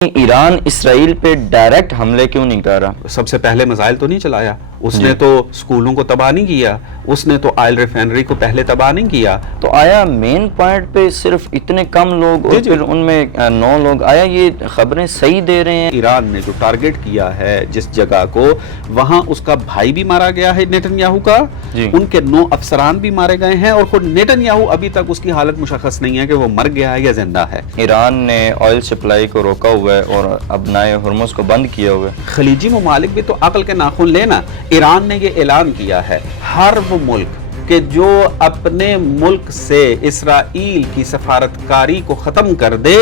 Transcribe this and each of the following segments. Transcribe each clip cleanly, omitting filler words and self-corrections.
ایران اسرائیل پہ ڈائریکٹ حملے کیوں نہیں کر رہا؟ سب سے پہلے میزائل تو نہیں چلایا اس نے، تو سکولوں کو تباہ نہیں کیا اس نے، تو آئل ریفائنری کو پہلے تباہ نہیں کیا. تو آیا مین پوائنٹ پہ صرف اتنے کم لوگ اور پھر ان میں 9 لوگ، آیا یہ خبریں صحیح دے رہے ہیں؟ ایران نے جو ٹارگٹ کیا ہے جس جگہ کو، وہاں اس کا بھائی بھی مارا گیا ہے نیتن یاہو کا، ان کے 9 افسران بھی مارے گئے ہیں، اور خود نیتن یاہو ابھی تک اس کی حالت مشخص نہیں ہے کہ وہ مر گیا ہے یا زندہ ہے. ایران نے آئل سپلائی کو روکا ہوا ہے اور ابنائے ہرمز کو بند کیا ہوا ہے. خلیجی ممالک بھی تو عقل کے ناخن لینا. ایران نے یہ اعلان کیا ہے ہر وہ ملک کہ جو اپنے ملک سے اسرائیل کی سفارتکاری کو ختم کر دے،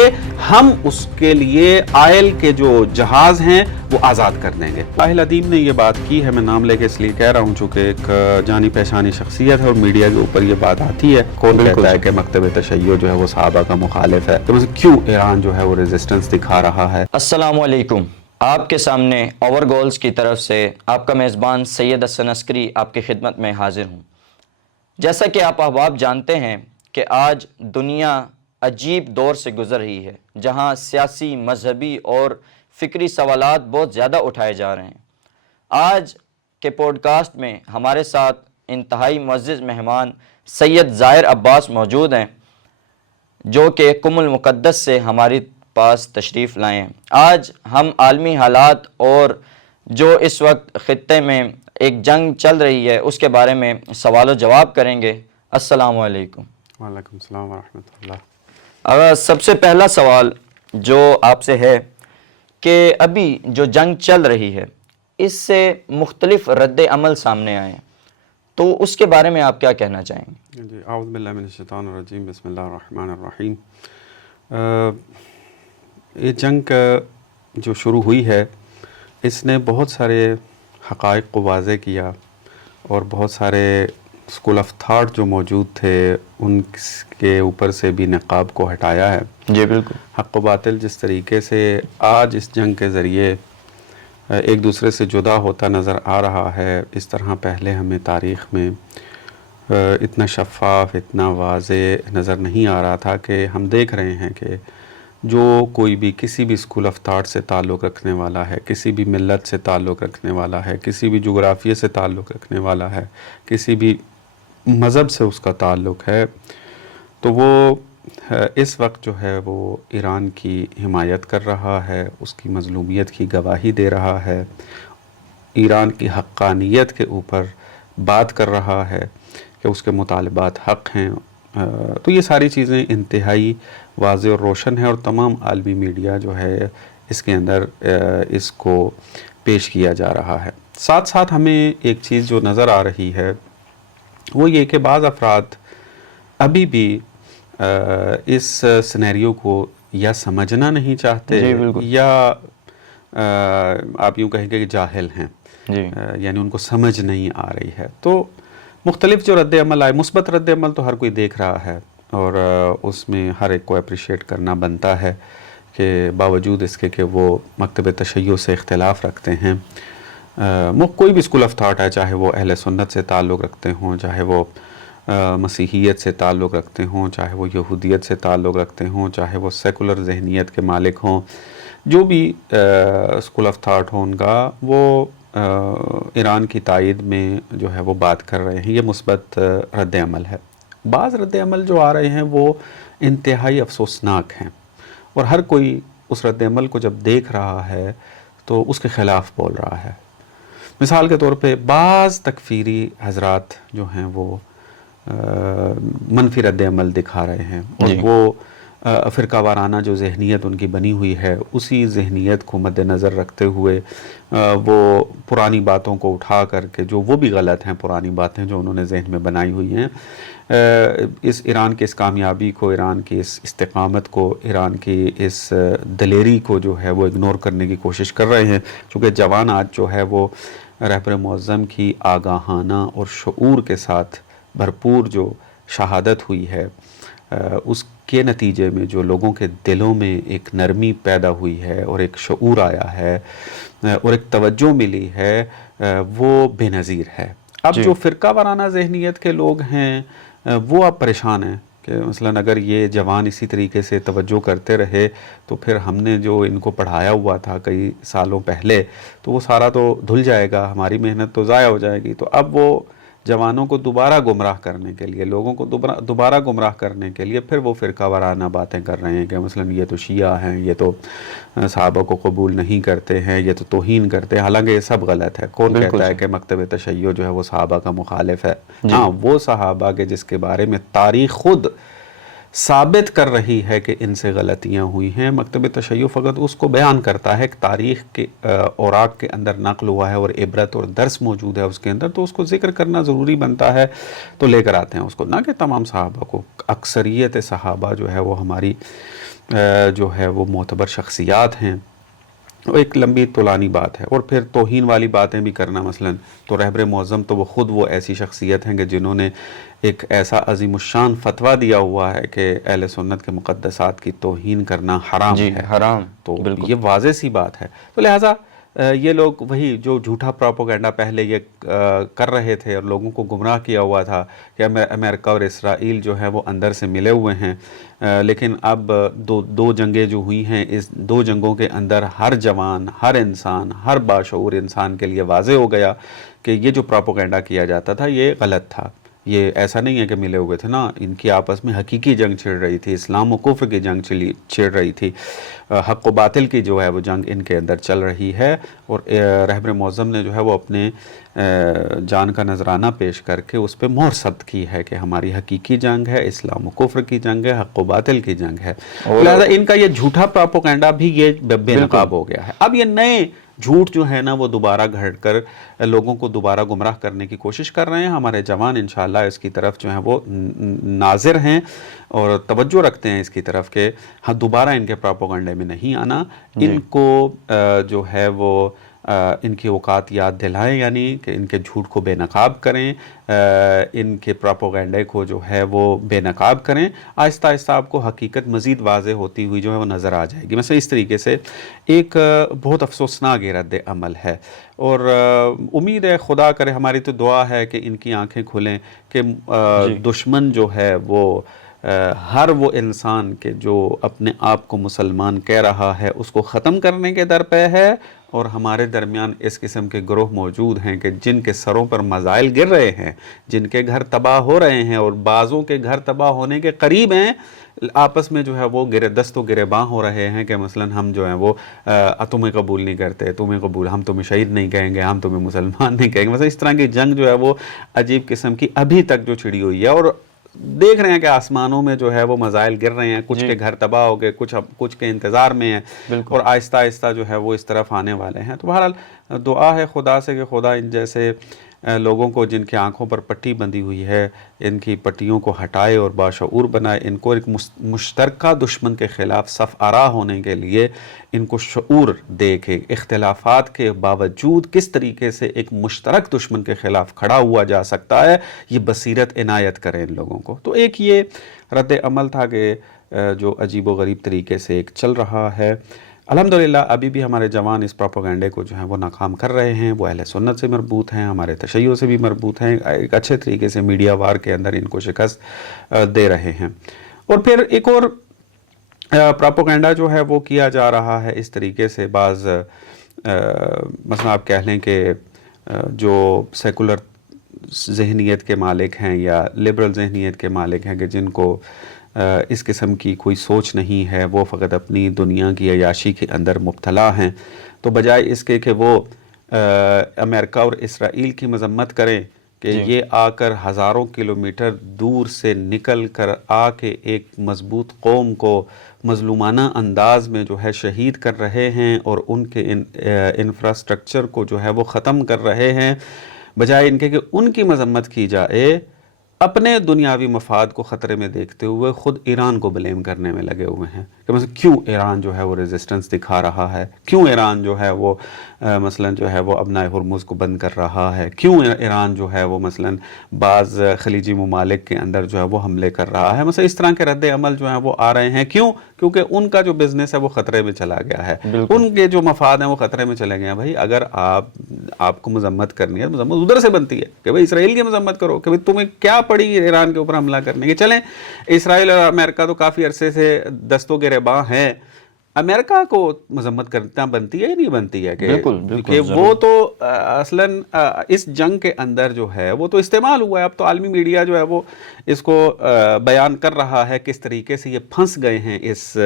ہم اس کے لیے آئل کے جو جہاز ہیں وہ آزاد کر دیں گے. اہل ادیم نے یہ بات کی ہے، میں نام لے کے اس لیے کہہ رہا ہوں چونکہ ایک جانی پہچانی شخصیت ہے اور میڈیا کے اوپر یہ بات آتی ہے. کون کہتا ہے کہ مکتب تشیع جو ہے وہ صحابہ کا مخالف ہے؟ تو کیوں ایران جو ہے وہ ریزسٹنس دکھا رہا ہے؟ السلام علیکم. آپ کے سامنے اوور گولز کی طرف سے آپ کا میزبان سید حسن عسکری آپ کی خدمت میں حاضر ہوں. جیسا کہ آپ احباب جانتے ہیں کہ آج دنیا عجیب دور سے گزر رہی ہے، جہاں سیاسی، مذہبی اور فکری سوالات بہت زیادہ اٹھائے جا رہے ہیں. آج کے پوڈ کاسٹ میں ہمارے ساتھ انتہائی معزز مہمان سید ظاہر عباس موجود ہیں، جو کہ قم المقدس سے ہماری پاس تشریف لائے ہیں. آج ہم عالمی حالات اور جو اس وقت خطے میں ایک جنگ چل رہی ہے اس کے بارے میں سوال و جواب کریں گے. السلام علیکم. وعلیکم السلام ورحمۃ اللہ. سب سے پہلا سوال جو آپ سے ہے کہ ابھی جو جنگ چل رہی ہے اس سے مختلف رد عمل سامنے آئے ہیں، تو اس کے بارے میں آپ کیا کہنا چاہیں گے؟ جی، اعوذ باللہ من الشیطان الرجیم، بسم اللہ الرحمن الرحیم. یہ جنگ جو شروع ہوئی ہے اس نے بہت سارے حقائق کو واضح کیا اور بہت سارے اسکول آف تھاٹ جو موجود تھے ان کے اوپر سے بھی نقاب کو ہٹایا ہے. جی بالکل. حق و باطل جس طریقے سے آج اس جنگ کے ذریعے ایک دوسرے سے جدا ہوتا نظر آ رہا ہے، اس طرح پہلے ہمیں تاریخ میں اتنا شفاف، اتنا واضح نظر نہیں آ رہا تھا. کہ ہم دیکھ رہے ہیں کہ جو کوئی بھی کسی بھی اسکول آف تھاٹ سے تعلق رکھنے والا ہے، کسی بھی ملت سے تعلق رکھنے والا ہے، کسی بھی جغرافیے سے تعلق رکھنے والا ہے، کسی بھی مذہب سے اس کا تعلق ہے، تو وہ اس وقت جو ہے وہ ایران کی حمایت کر رہا ہے، اس کی مظلومیت کی گواہی دے رہا ہے، ایران کی حقانیت کے اوپر بات کر رہا ہے کہ اس کے مطالبات حق ہیں. تو یہ ساری چیزیں انتہائی واضح اور روشن ہیں، اور تمام عالمی میڈیا جو ہے اس کے اندر اس کو پیش کیا جا رہا ہے. ساتھ ساتھ ہمیں ایک چیز جو نظر آ رہی ہے وہ یہ کہ بعض افراد ابھی بھی اس سینیریو کو یا سمجھنا نہیں چاہتے یا آپ یوں کہیں گے کہ جاہل ہیں، یعنی ان کو سمجھ نہیں آ رہی ہے. تو مختلف جو رد عمل آئے، مثبت رد عمل تو ہر کوئی دیکھ رہا ہے اور اس میں ہر ایک کو اپریشیٹ کرنا بنتا ہے کہ باوجود اس کے کہ وہ مکتب تشیع سے اختلاف رکھتے ہیں، کوئی بھی اسکول آف تھاٹ ہے، چاہے وہ اہل سنت سے تعلق رکھتے ہوں، چاہے وہ مسیحیت سے تعلق رکھتے ہوں، چاہے وہ یہودیت سے تعلق رکھتے ہوں، چاہے وہ سیکولر ذہنیت کے مالک ہوں، جو بھی اسکول آف تھاٹ ہوں ان کا، وہ ایران کی تائید میں جو ہے وہ بات کر رہے ہیں. یہ مثبت رد عمل ہے. بعض رد عمل جو آ رہے ہیں وہ انتہائی افسوسناک ہیں، اور ہر کوئی اس رد عمل کو جب دیکھ رہا ہے تو اس کے خلاف بول رہا ہے. مثال کے طور پہ بعض تکفیری حضرات جو ہیں وہ منفی رد عمل دکھا رہے ہیں، اور وہ فرقہ وارانہ جو ذہنیت ان کی بنی ہوئی ہے اسی ذہنیت کو مد نظر رکھتے ہوئے وہ پرانی باتوں کو اٹھا کر کے، جو وہ بھی غلط ہیں، پرانی باتیں جو انہوں نے ذہن میں بنائی ہوئی ہیں، اس ایران کی اس کامیابی کو، ایران کی اس استقامت کو، ایران کی اس دلیری کو جو ہے وہ اگنور کرنے کی کوشش کر رہے ہیں. چونکہ جوان آج جو ہے وہ رہبر معظم کی آگاہانہ اور شعور کے ساتھ بھرپور جو شہادت ہوئی ہے، اس کے نتیجے میں جو لوگوں کے دلوں میں ایک نرمی پیدا ہوئی ہے اور ایک شعور آیا ہے اور ایک توجہ ملی ہے، وہ بے نظیر ہے. اب جو فرقہ وارانہ ذہنیت کے لوگ ہیں وہ اب پریشان ہیں کہ مثلاً اگر یہ جوان اسی طریقے سے توجہ کرتے رہے تو پھر ہم نے جو ان کو پڑھایا ہوا تھا کئی سالوں پہلے تو وہ سارا تو دھل جائے گا، ہماری محنت تو ضائع ہو جائے گی. تو اب وہ جوانوں کو دوبارہ گمراہ کرنے کے لیے، لوگوں کو دوبارہ گمراہ کرنے کے لیے پھر وہ فرقہ وارانہ باتیں کر رہے ہیں کہ مثلاً یہ تو شیعہ ہیں، یہ تو صحابہ کو قبول نہیں کرتے ہیں، یہ تو توہین کرتے ہیں. حالانکہ یہ سب غلط ہے. کون کہتا ہے کہ مکتب تشیع جو ہے وہ صحابہ کا مخالف ہے؟ ہاں، وہ صحابہ کے جس کے بارے میں تاریخ خود ثابت کر رہی ہے کہ ان سے غلطیاں ہوئی ہیں. مکتب تشیع فقط اس کو بیان کرتا ہے کہ تاریخ کے اوراق کے اندر نقل ہوا ہے اور عبرت اور درس موجود ہے اس کے اندر، تو اس کو ذکر کرنا ضروری بنتا ہے، تو لے کر آتے ہیں اس کو. نہ کہ تمام صحابہ کو. اکثریت صحابہ جو ہے وہ ہماری جو ہے وہ معتبر شخصیات ہیں. وہ ایک لمبی طولانی بات ہے. اور پھر توہین والی باتیں بھی کرنا، مثلاً تو رہبر معظم تو وہ خود وہ ایسی شخصیت ہیں کہ جنہوں نے ایک ایسا عظیم الشان فتویٰ دیا ہوا ہے کہ اہل سنت کے مقدسات کی توہین کرنا حرام ہے. حرام. تو یہ واضح سی بات ہے. تو لہٰذا یہ لوگ وہی جو جھوٹا پروپیگنڈا پہلے یہ کر رہے تھے اور لوگوں کو گمراہ کیا ہوا تھا کہ امریکہ اور اسرائیل جو ہے وہ اندر سے ملے ہوئے ہیں، لیکن اب دو جنگیں جو ہوئی ہیں، اس دو جنگوں کے اندر ہر جوان، ہر انسان، ہر باشعور انسان کے لیے واضح ہو گیا کہ یہ جو پروپیگنڈا کیا جاتا تھا یہ غلط تھا. یہ ایسا نہیں ہے کہ ملے ہوئے تھے نا، ان کی آپس میں حقیقی جنگ چھڑ رہی تھی، اسلام و کفر کی جنگ چھڑ رہی تھی، حق و باطل کی جو ہے وہ جنگ ان کے اندر چل رہی ہے. اور رہبر معظم نے جو ہے وہ اپنے جان کا نذرانہ پیش کر کے اس پہ مہر ثبت کی ہے کہ ہماری حقیقی جنگ ہے، اسلام و کفر کی جنگ ہے، حق و باطل کی جنگ ہے. لہٰذا ان کا یہ جھوٹا پروپیگنڈا بھی یہ بے نقاب ہو گیا ہے. اب یہ نئے جھوٹ جو ہے نا وہ دوبارہ گھڑ کر لوگوں کو دوبارہ گمراہ کرنے کی کوشش کر رہے ہیں. ہمارے جوان انشاءاللہ اس کی طرف جو ہیں وہ ناظر ہیں اور توجہ رکھتے ہیں اس کی طرف کہ ہاں دوبارہ ان کے پروپیگنڈے میں نہیں آنا. ان کو جو ہے وہ ان کی اوقات یاد دلائیں، یعنی کہ ان کے جھوٹ کو بے نقاب کریں، ان کے پروپیگنڈے کو جو ہے وہ بے نقاب کریں. آہستہ آہستہ آپ کو حقیقت مزید واضح ہوتی ہوئی جو ہے وہ نظر آ جائے گی. مثلا اس طریقے سے ایک بہت افسوسناک رد عمل ہے، اور امید ہے خدا کرے، ہماری تو دعا ہے کہ ان کی آنکھیں کھلیں کہ دشمن جو ہے وہ ہر وہ انسان کے جو اپنے آپ کو مسلمان کہہ رہا ہے اس کو ختم کرنے کے در پہ ہے. اور ہمارے درمیان اس قسم کے گروہ موجود ہیں کہ جن کے سروں پر مزائل گر رہے ہیں، جن کے گھر تباہ ہو رہے ہیں اور بعضوں کے گھر تباہ ہونے کے قریب ہیں، آپس میں جو ہے وہ دست و گریباں ہو رہے ہیں کہ مثلا ہم جو ہیں وہ تمہیں قبول نہیں کرتے، تمہیں قبول، ہم تمہیں شہید نہیں کہیں گے، ہم تمہیں مسلمان نہیں کہیں گے. مثلا اس طرح کی جنگ جو ہے وہ عجیب قسم کی ابھی تک جو چھڑی ہوئی ہے، اور دیکھ رہے ہیں کہ آسمانوں میں جو ہے وہ مزائل گر رہے ہیں. کچھ کے گھر تباہ ہو گئے، کچھ کے انتظار میں ہیں، اور آہستہ آہستہ جو ہے وہ اس طرف آنے والے ہیں. تو بہرحال دعا ہے خدا سے کہ خدا ان جیسے لوگوں کو جن کی آنکھوں پر پٹی بندھی ہوئی ہے، ان کی پٹیوں کو ہٹائے اور باشعور بنائے. ان کو ایک مشترکہ دشمن کے خلاف صف آرا ہونے کے لیے ان کو شعور دے کہ اختلافات کے باوجود کس طریقے سے ایک مشترک دشمن کے خلاف کھڑا ہوا جا سکتا ہے، یہ بصیرت عنایت کریں ان لوگوں کو. تو ایک یہ رد عمل تھا کہ جو عجیب و غریب طریقے سے ایک چل رہا ہے. الحمدللہ ابھی بھی ہمارے جوان اس پروپیگنڈے کو جو ہے وہ ناکام کر رہے ہیں. وہ اہل سنت سے مربوط ہیں، ہمارے تشیع سے بھی مربوط ہیں، ایک اچھے طریقے سے میڈیا وار کے اندر ان کو شکست دے رہے ہیں. اور پھر ایک اور پروپیگنڈا جو ہے وہ کیا جا رہا ہے اس طریقے سے. بعض مثلا آپ کہہ لیں کہ جو سیکولر ذہنیت کے مالک ہیں یا لبرل ذہنیت کے مالک ہیں کہ جن کو اس قسم کی کوئی سوچ نہیں ہے، وہ فقط اپنی دنیا کی عیاشی کے اندر مبتلا ہیں، تو بجائے اس کے کہ وہ امریکہ اور اسرائیل کی مذمت کریں کہ یہ آ کر ہزاروں کلومیٹر دور سے نکل کر آ کے ایک مضبوط قوم کو مظلومانہ انداز میں جو ہے شہید کر رہے ہیں اور ان کے انفراسٹرکچر کو جو ہے وہ ختم کر رہے ہیں، بجائے ان کے کہ ان کی مذمت کی جائے، اپنے دنیاوی مفاد کو خطرے میں دیکھتے ہوئے خود ایران کو بلیم کرنے میں لگے ہوئے ہیں کہ مثلا کیوں ایران جو ہے وہ ریزسٹنس دکھا رہا ہے، کیوں ایران جو ہے وہ مثلا جو ہے وہ ابنائے ہرمز کو بند کر رہا ہے، کیوں ایران جو ہے وہ مثلا بعض خلیجی ممالک کے اندر جو ہے وہ حملے کر رہا ہے. مثلا اس طرح کے رد عمل جو ہیں وہ آ رہے ہیں. کیونکہ ان کا جو بزنس ہے وہ خطرے میں چلا گیا ہے، ان کے جو مفاد ہیں وہ خطرے میں چلے گئے ہیں. بھائی اگر آپ کو مذمت کرنی ہے، مذمت ادھر سے بنتی ہے کہ بھئی اسرائیل کی مذمت کرو، کہ بھئی تمہیں کیا پڑی ایران کے اوپر حملہ کرنے کی. چلیں اسرائیل اور امریکہ تو کافی عرصے سے دستوں کے رباں ہیں، امریکہ کو مذمت کرنا بنتی ہے یا نہیں بنتی ہے؟ کہ وہ تو اصلاً اس جنگ کے اندر جو ہے وہ تو استعمال ہوا ہے. اب تو عالمی میڈیا جو ہے وہ اس کو بیان کر رہا ہے کس طریقے سے یہ پھنس گئے ہیں اس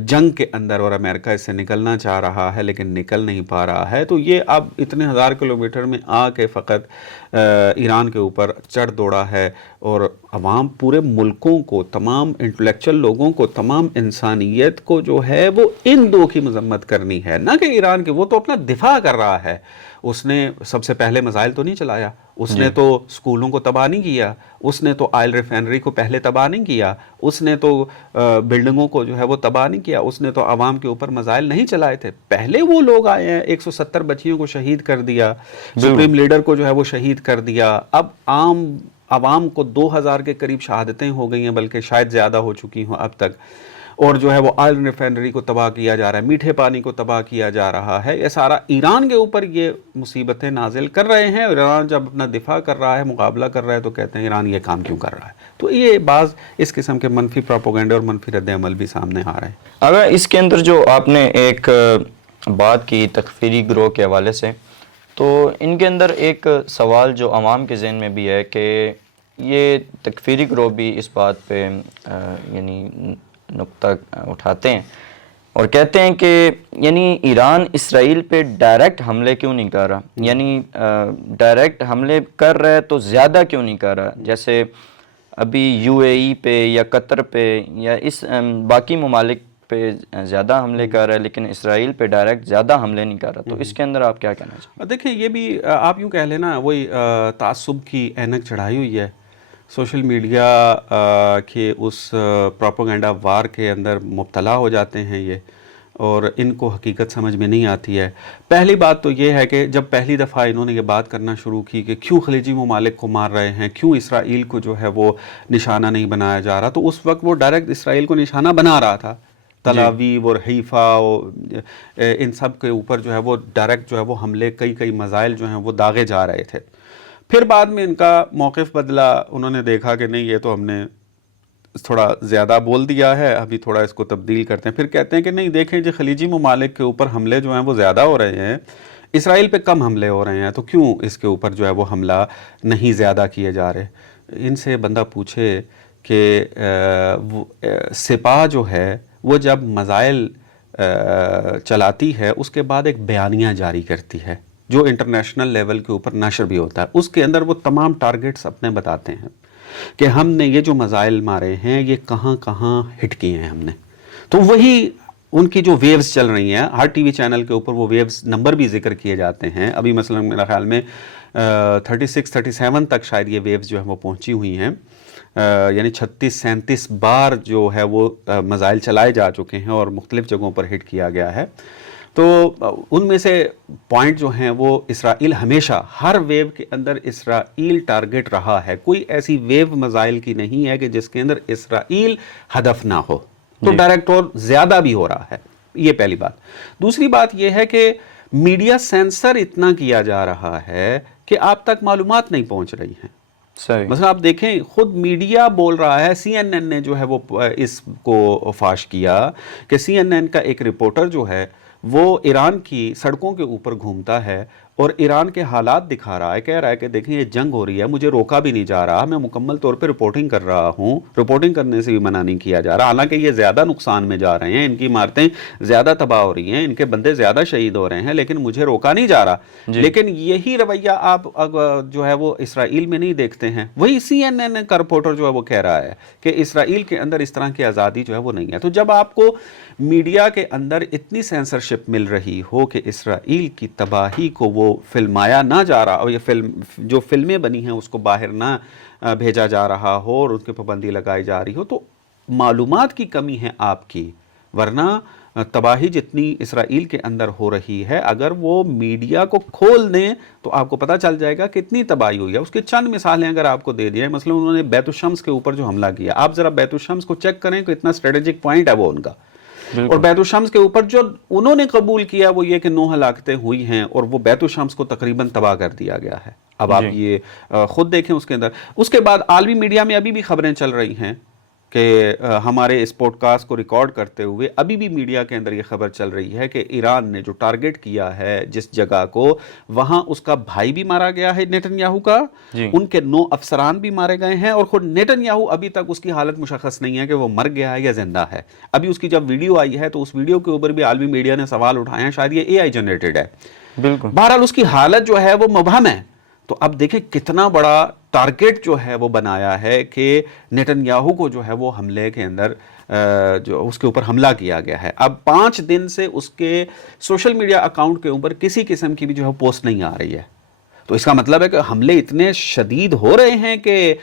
جنگ کے اندر، اور امریکہ اس سے نکلنا چاہ رہا ہے لیکن نکل نہیں پا رہا ہے. تو یہ اب اتنے ہزار کلومیٹر میں آ کے فقط ایران کے اوپر چڑھ دوڑا ہے، اور عوام پورے ملکوں کو، تمام انٹلیکچوئل لوگوں کو، تمام انسانیت کو جو ہے وہ ان دو کی مذمت کرنی ہے، نہ کہ ایران کے. وہ تو اپنا دفاع کر رہا ہے، اس نے سب سے پہلے میزائل تو نہیں چلایا، اس نے تو سکولوں کو تباہ نہیں کیا، اس نے تو آئل ریفائنری کو پہلے تباہ نہیں کیا، اس نے تو بلڈنگوں کو جو ہے وہ تباہ نہیں کیا، اس نے تو عوام کے اوپر میزائل نہیں چلائے تھے. پہلے وہ لوگ آئے ہیں، 170 بچیوں کو شہید کر دیا، سپریم لیڈر کو جو ہے وہ شہید کر دیا. اب عوام کو 2000 کے قریب شہادتیں ہو گئی ہیں، بلکہ شاید زیادہ ہو چکی ہوں اب تک. اور جو ہے وہ آئل ریفائنری کو تباہ کیا جا رہا ہے، میٹھے پانی کو تباہ کیا جا رہا ہے. یہ سارا ایران کے اوپر یہ مصیبتیں نازل کر رہے ہیں، اور ایران جب اپنا دفاع کر رہا ہے، مقابلہ کر رہا ہے، تو کہتے ہیں ایران یہ کام کیوں کر رہا ہے. تو یہ بعض اس قسم کے منفی پروپیگنڈے اور منفی رد عمل بھی سامنے آ رہے ہیں. اگر اس کے اندر جو آپ نے ایک بات کی تکفیری گروہ کے حوالے سے، تو ان کے اندر ایک سوال جو عوام کے ذہن میں بھی ہے کہ یہ تکفیری گروہ بھی اس بات پہ یعنی نقطہ اٹھاتے ہیں اور کہتے ہیں کہ یعنی ایران اسرائیل پہ ڈائریکٹ حملے کیوں نہیں کر رہا، یعنی ڈائریکٹ حملے کر رہا ہے تو زیادہ کیوں نہیں کر رہا، جیسے ابھی یو اے ای پہ یا قطر پہ یا اس باقی ممالک پہ زیادہ حملے کر رہا ہے، لیکن اسرائیل پہ ڈائریکٹ زیادہ حملے نہیں کر رہا. تو اس کے اندر آپ کیا کہنا چاہیں؟ دیکھیں یہ بھی آپ یوں کہہ لینا وہی تعصب کی اینک چڑھائی ہوئی ہے. سوشل میڈیا کے اس پروپیگنڈا وار کے اندر مبتلا ہو جاتے ہیں یہ، اور ان کو حقیقت سمجھ میں نہیں آتی ہے. پہلی بات تو یہ ہے کہ جب پہلی دفعہ انہوں نے یہ بات کرنا شروع کی کہ کیوں خلیجی ممالک کو مار رہے ہیں، کیوں اسرائیل کو جو ہے وہ نشانہ نہیں بنایا جا رہا، تو اس وقت وہ ڈائریکٹ اسرائیل کو نشانہ بنا رہا تھا. تل ابیب اور حیفا ان سب کے اوپر جو ہے وہ ڈائریکٹ جو ہے وہ حملے، کئی میزائل جو ہیں وہ داغے جا رہے تھے. پھر بعد میں ان کا موقف بدلا، انہوں نے دیکھا کہ نہیں یہ تو ہم نے تھوڑا زیادہ بول دیا ہے، ابھی تھوڑا اس کو تبدیل کرتے ہیں. پھر کہتے ہیں کہ نہیں دیکھیں جی خلیجی ممالک کے اوپر حملے جو ہیں وہ زیادہ ہو رہے ہیں، اسرائیل پہ کم حملے ہو رہے ہیں، تو کیوں اس کے اوپر جو ہے وہ حملہ نہیں زیادہ کیے جا رہے. ان سے بندہ پوچھے کہ سپاہ جو ہے وہ جب میزائل چلاتی ہے اس کے بعد ایک بیانیہ جاری کرتی ہے جو انٹرنیشنل لیول کے اوپر نشر بھی ہوتا ہے. اس کے اندر وہ تمام ٹارگٹس اپنے بتاتے ہیں کہ ہم نے یہ جو میزائل مارے ہیں یہ کہاں کہاں ہٹ کیے ہیں ہم نے. تو وہی ان کی جو ویوز چل رہی ہیں، ہر ٹی وی چینل کے اوپر وہ ویوز نمبر بھی ذکر کیے جاتے ہیں. ابھی مثلا میرا خیال میں 36-37 تک شاید یہ ویوز جو ہیں وہ پہنچی ہوئی ہیں، یعنی 36-37 بار جو ہے وہ میزائل چلائے جا چکے ہیں اور مختلف جگہوں پر ہٹ کیا گیا ہے. تو ان میں سے پوائنٹ جو ہیں وہ اسرائیل ہمیشہ ہر ویو کے اندر اسرائیل ٹارگٹ رہا ہے. کوئی ایسی ویو میزائل کی نہیں ہے کہ جس کے اندر اسرائیل ہدف نہ ہو. تو ڈائریکٹ اور زیادہ بھی ہو رہا ہے، یہ پہلی بات. دوسری بات یہ ہے کہ میڈیا سینسر اتنا کیا جا رہا ہے کہ آپ تک معلومات نہیں پہنچ رہی ہیں. مثلا آپ دیکھیں خود میڈیا بول رہا ہے، سی این این نے جو ہے وہ اس کو فاش کیا کہ سی این این کا ایک رپورٹر جو ہے وہ ایران کی سڑکوں کے اوپر گھومتا ہے اور ایران کے حالات دکھا رہا ہے، کہہ رہا ہے کہ دیکھیں یہ جنگ ہو رہی ہے، مجھے روکا بھی نہیں جا رہا، میں مکمل طور پہ رپورٹنگ کر رہا ہوں، رپورٹنگ کرنے سے بھی منع نہیں کیا جا رہا، حالانکہ یہ زیادہ نقصان میں جا رہے ہیں، ان کی عمارتیں زیادہ تباہ ہو رہی ہیں، ان کے بندے زیادہ شہید ہو رہے ہیں، لیکن مجھے روکا نہیں جا رہا. لیکن یہی رویہ آپ جو ہے وہ اسرائیل میں نہیں دیکھتے ہیں. وہی سی این این کا رپورٹر جو ہے وہ کہہ رہا ہے کہ اسرائیل کے اندر اس طرح کی آزادی جو ہے وہ نہیں ہے. تو جب آپ کو میڈیا کے اندر اتنی سینسرشپ مل رہی ہو کہ اسرائیل کی تباہی کو وہ فلمایا نہ جا رہا ہو، یہ جو فلمیں بنی ہیں اس کو باہر نہ بھیجا جا رہا ہو اور اس کی پابندی لگائی جا رہی ہو، تو معلومات کی کمی ہے آپ کی. ورنہ تباہی جتنی اسرائیل کے اندر ہو رہی ہے، اگر وہ میڈیا کو کھول دیں تو آپ کو پتہ چل جائے گا کتنی تباہی ہوئی ہے. اس کی چند مثالیں اگر آپ کو دے دیا، مثلا انہوں نے بیت الشمس کے اوپر جو حملہ کیا، آپ ذرا بیت الشمس کو چیک کریں کہ اتنا اسٹریٹجک پوائنٹ ہے وہ ان کا. اور بیت الشمس کے اوپر جو انہوں نے قبول کیا وہ یہ کہ 9 ہلاکتیں ہوئی ہیں اور وہ بیت الشمس کو تقریباً تباہ کر دیا گیا ہے. اب آپ یہ خود دیکھیں اس کے اندر. اس کے بعد عالمی میڈیا میں ابھی بھی خبریں چل رہی ہیں کہ ہمارے اس پوڈ کاسٹ کو ریکارڈ کرتے ہوئے ابھی بھی میڈیا کے اندر یہ خبر چل رہی ہے کہ ایران نے جو ٹارگٹ کیا ہے جس جگہ کو, وہاں اس کا بھائی بھی مارا گیا ہے نیتن یاہو کا, ان کے 9 افسران بھی مارے گئے ہیں, اور خود نیتن یاہو ابھی تک اس کی حالت مشخص نہیں ہے کہ وہ مر گیا ہے یا زندہ ہے. ابھی اس کی جب ویڈیو آئی ہے تو اس ویڈیو کے اوپر بھی عالمی میڈیا نے سوال اٹھائے ہیں شاید یہ AI جنریٹڈ ہے. بالکل. بہرحال اس کی حالت جو ہے وہ مبہم ہے. تو اب دیکھیں کتنا بڑا ٹارگٹ جو ہے وہ بنایا ہے کہ نیتن یاہو کو جو ہے وہ حملے کے اندر جو اس کے اوپر حملہ کیا گیا ہے. اب 5 دن سے اس کے سوشل میڈیا اکاؤنٹ کے اوپر کسی قسم کی بھی جو ہے پوسٹ نہیں آ رہی ہے. تو اس کا مطلب ہے کہ حملے اتنے شدید ہو رہے ہیں کہ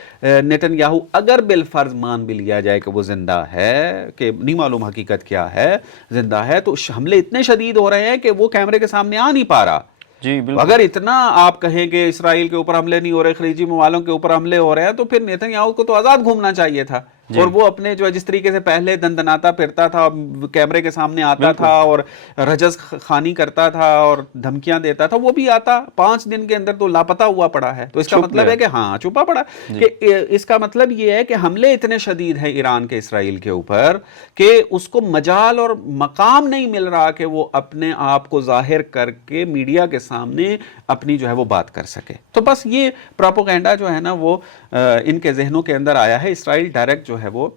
نیتن یاہو اگر بالفرض مان بھی لیا جائے کہ وہ زندہ ہے, کہ نہیں معلوم حقیقت کیا ہے, زندہ ہے, تو حملے اتنے شدید ہو رہے ہیں کہ وہ کیمرے کے سامنے آ نہیں پا رہا. جی بالکل. اگر اتنا آپ کہیں کہ اسرائیل کے اوپر حملے نہیں ہو رہے, خلیجی ممالوں کے اوپر حملے ہو رہے ہیں, تو پھر نیتن یاہو کو تو آزاد گھومنا چاہیے تھا. اور وہ اپنے جو جس طریقے سے پہلے دندناتا پھرتا تھا, کیمرے کے سامنے آتا تھا اور رجز خوانی کرتا تھا اور دھمکیاں دیتا تھا, وہ بھی آتا 5 دن کے اندر تو لاپتہ ہوا پڑا ہے. تو اس کا مطلب ہے کہ ہاں چھپا پڑا, کہ اس کا مطلب یہ ہے کہ حملے اتنے شدید ہیں ایران کے اسرائیل کے اوپر کہ اس کو مجال اور مقام نہیں مل رہا کہ وہ اپنے آپ کو ظاہر کر کے میڈیا کے سامنے اپنی جو ہے وہ بات کر سکے. تو بس یہ پروپیگنڈا جو ہے نا وہ ان کے ذہنوں کے اندر آیا ہے. اسرائیل ڈائریکٹ جو ہے وہ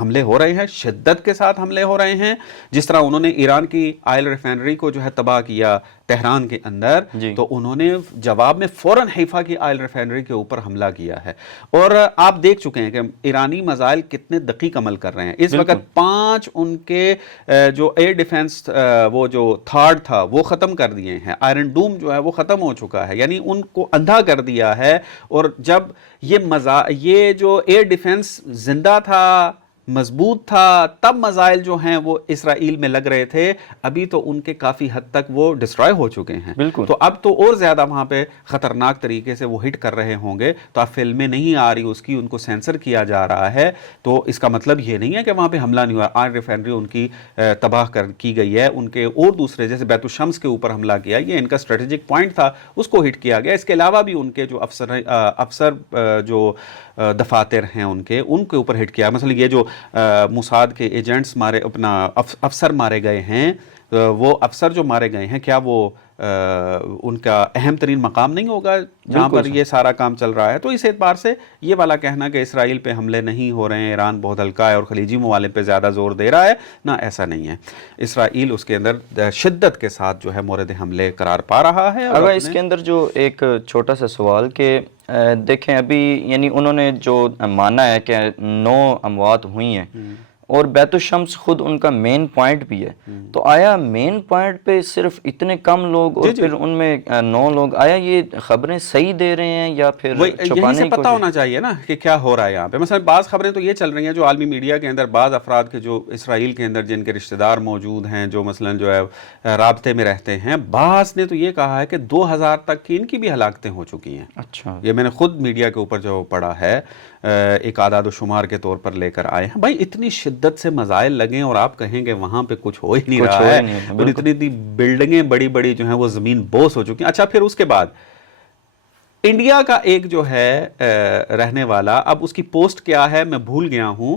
حملے ہو رہے ہیں, شدت کے ساتھ حملے ہو رہے ہیں. جس طرح انہوں نے ایران کی آئل ریفائنری کو جو ہے تباہ کیا تہران کے اندر, تو انہوں نے جواب میں فوراً حیفا کی آئل ریفائنری کے اوپر حملہ کیا ہے. اور آپ دیکھ چکے ہیں کہ ایرانی میزائل کتنے دقیق عمل کر رہے ہیں. اس وقت 5 ان کے جو ایئر ڈیفنس وہ جو تھارڈ تھا وہ ختم کر دیے ہیں. آئرن ڈوم جو ہے وہ ختم ہو چکا ہے, یعنی ان کو اندھا کر دیا ہے. اور جب یہ جو ایئر ڈیفنس زندہ تھا, مضبوط تھا, تب میزائل جو ہیں وہ اسرائیل میں لگ رہے تھے. ابھی تو ان کے کافی حد تک وہ ڈسٹرائے ہو چکے ہیں. بالکل. تو اب تو اور زیادہ وہاں پہ خطرناک طریقے سے وہ ہٹ کر رہے ہوں گے. تو اب فلمیں نہیں آ رہی اس کی, ان کو سینسر کیا جا رہا ہے. تو اس کا مطلب یہ نہیں ہے کہ وہاں پہ حملہ نہیں ہوا. آئل ریفائنری ان کی تباہ کی گئی ہے. ان کے اور دوسرے جیسے بیت الشمس کے اوپر حملہ کیا, یہ ان کا اسٹریٹجک پوائنٹ تھا, اس کو ہٹ کیا گیا. اس کے علاوہ بھی ان کے جو افسر جو دفاتر ہیں ان کے اوپر ہٹ کیا. مثلا یہ جو موساد کے ایجنٹس افسر مارے گئے ہیں, وہ افسر جو مارے گئے ہیں, کیا وہ ان کا اہم ترین مقام نہیں ہوگا جہاں پر یہ سارا کام چل رہا ہے؟ تو اس اعتبار سے یہ والا کہنا کہ اسرائیل پہ حملے نہیں ہو رہے ہیں, ایران بہت ہلکا ہے اور خلیجی ممالک پہ زیادہ زور دے رہا ہے, نہ ایسا نہیں ہے. اسرائیل اس کے اندر شدت کے ساتھ جو ہے مورد حملے قرار پا رہا ہے. اگر اس کے اندر جو ایک چھوٹا سا سوال کہ دیکھیں ابھی یعنی انہوں نے جو مانا ہے کہ 9 اموات ہوئی ہیں اور بیت الشمس خود ان کا مین پوائنٹ بھی ہے, تو آیا مین پوائنٹ پہ صرف اتنے کم لوگ اور پھر ان میں 9 لوگ, آیا یہ خبریں صحیح دے رہے ہیں یا پھر یہیں سے پتہ ہونا چاہیے نا کہ کیا ہو رہا ہے یہاں پہ. مثلا بعض خبریں تو یہ چل رہی ہیں جو عالمی میڈیا کے اندر بعض افراد کے جو اسرائیل کے اندر جن کے رشتہ دار موجود ہیں, جو مثلا جو ہے رابطے میں رہتے ہیں, بعض نے تو یہ کہا ہے کہ 2000 تک کی ان کی بھی ہلاکتیں ہو چکی ہیں. اچھا, یہ میں نے خود میڈیا کے اوپر جو پڑھا ہے, ایک اعداد و شمار کے طور پر لے کر آئے ہیں. بھائی اتنی شدت سے میزائل لگیں اور آپ کہیں کہ وہاں پہ کچھ ہو ہی نہیں رہا ہے, اور اتنی بلڈنگیں بڑی بڑی جو ہیں وہ زمین بوس ہو چکی ہیں. اچھا, پھر اس کے بعد انڈیا کا ایک جو ہے رہنے والا, اب اس کی پوسٹ کیا ہے میں بھول گیا ہوں,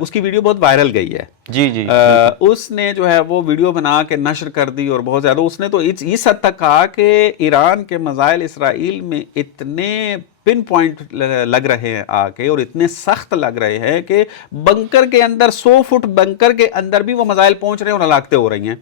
اس کی ویڈیو بہت وائرل گئی ہے. جی اس نے جو ہے وہ ویڈیو بنا کے نشر کر دی اور بہت زیادہ اس نے تو اس حد تک کہا کہ ایران کے میزائل اسرائیل میں اتنے پن پوائنٹ لگ رہے ہیں آ کے, اور اتنے سخت لگ رہے ہیں کہ بنکر کے اندر 100 فٹ بنکر کے اندر بھی وہ میزائل پہنچ رہے ہیں اور ہلاکتیں ہو رہی ہیں.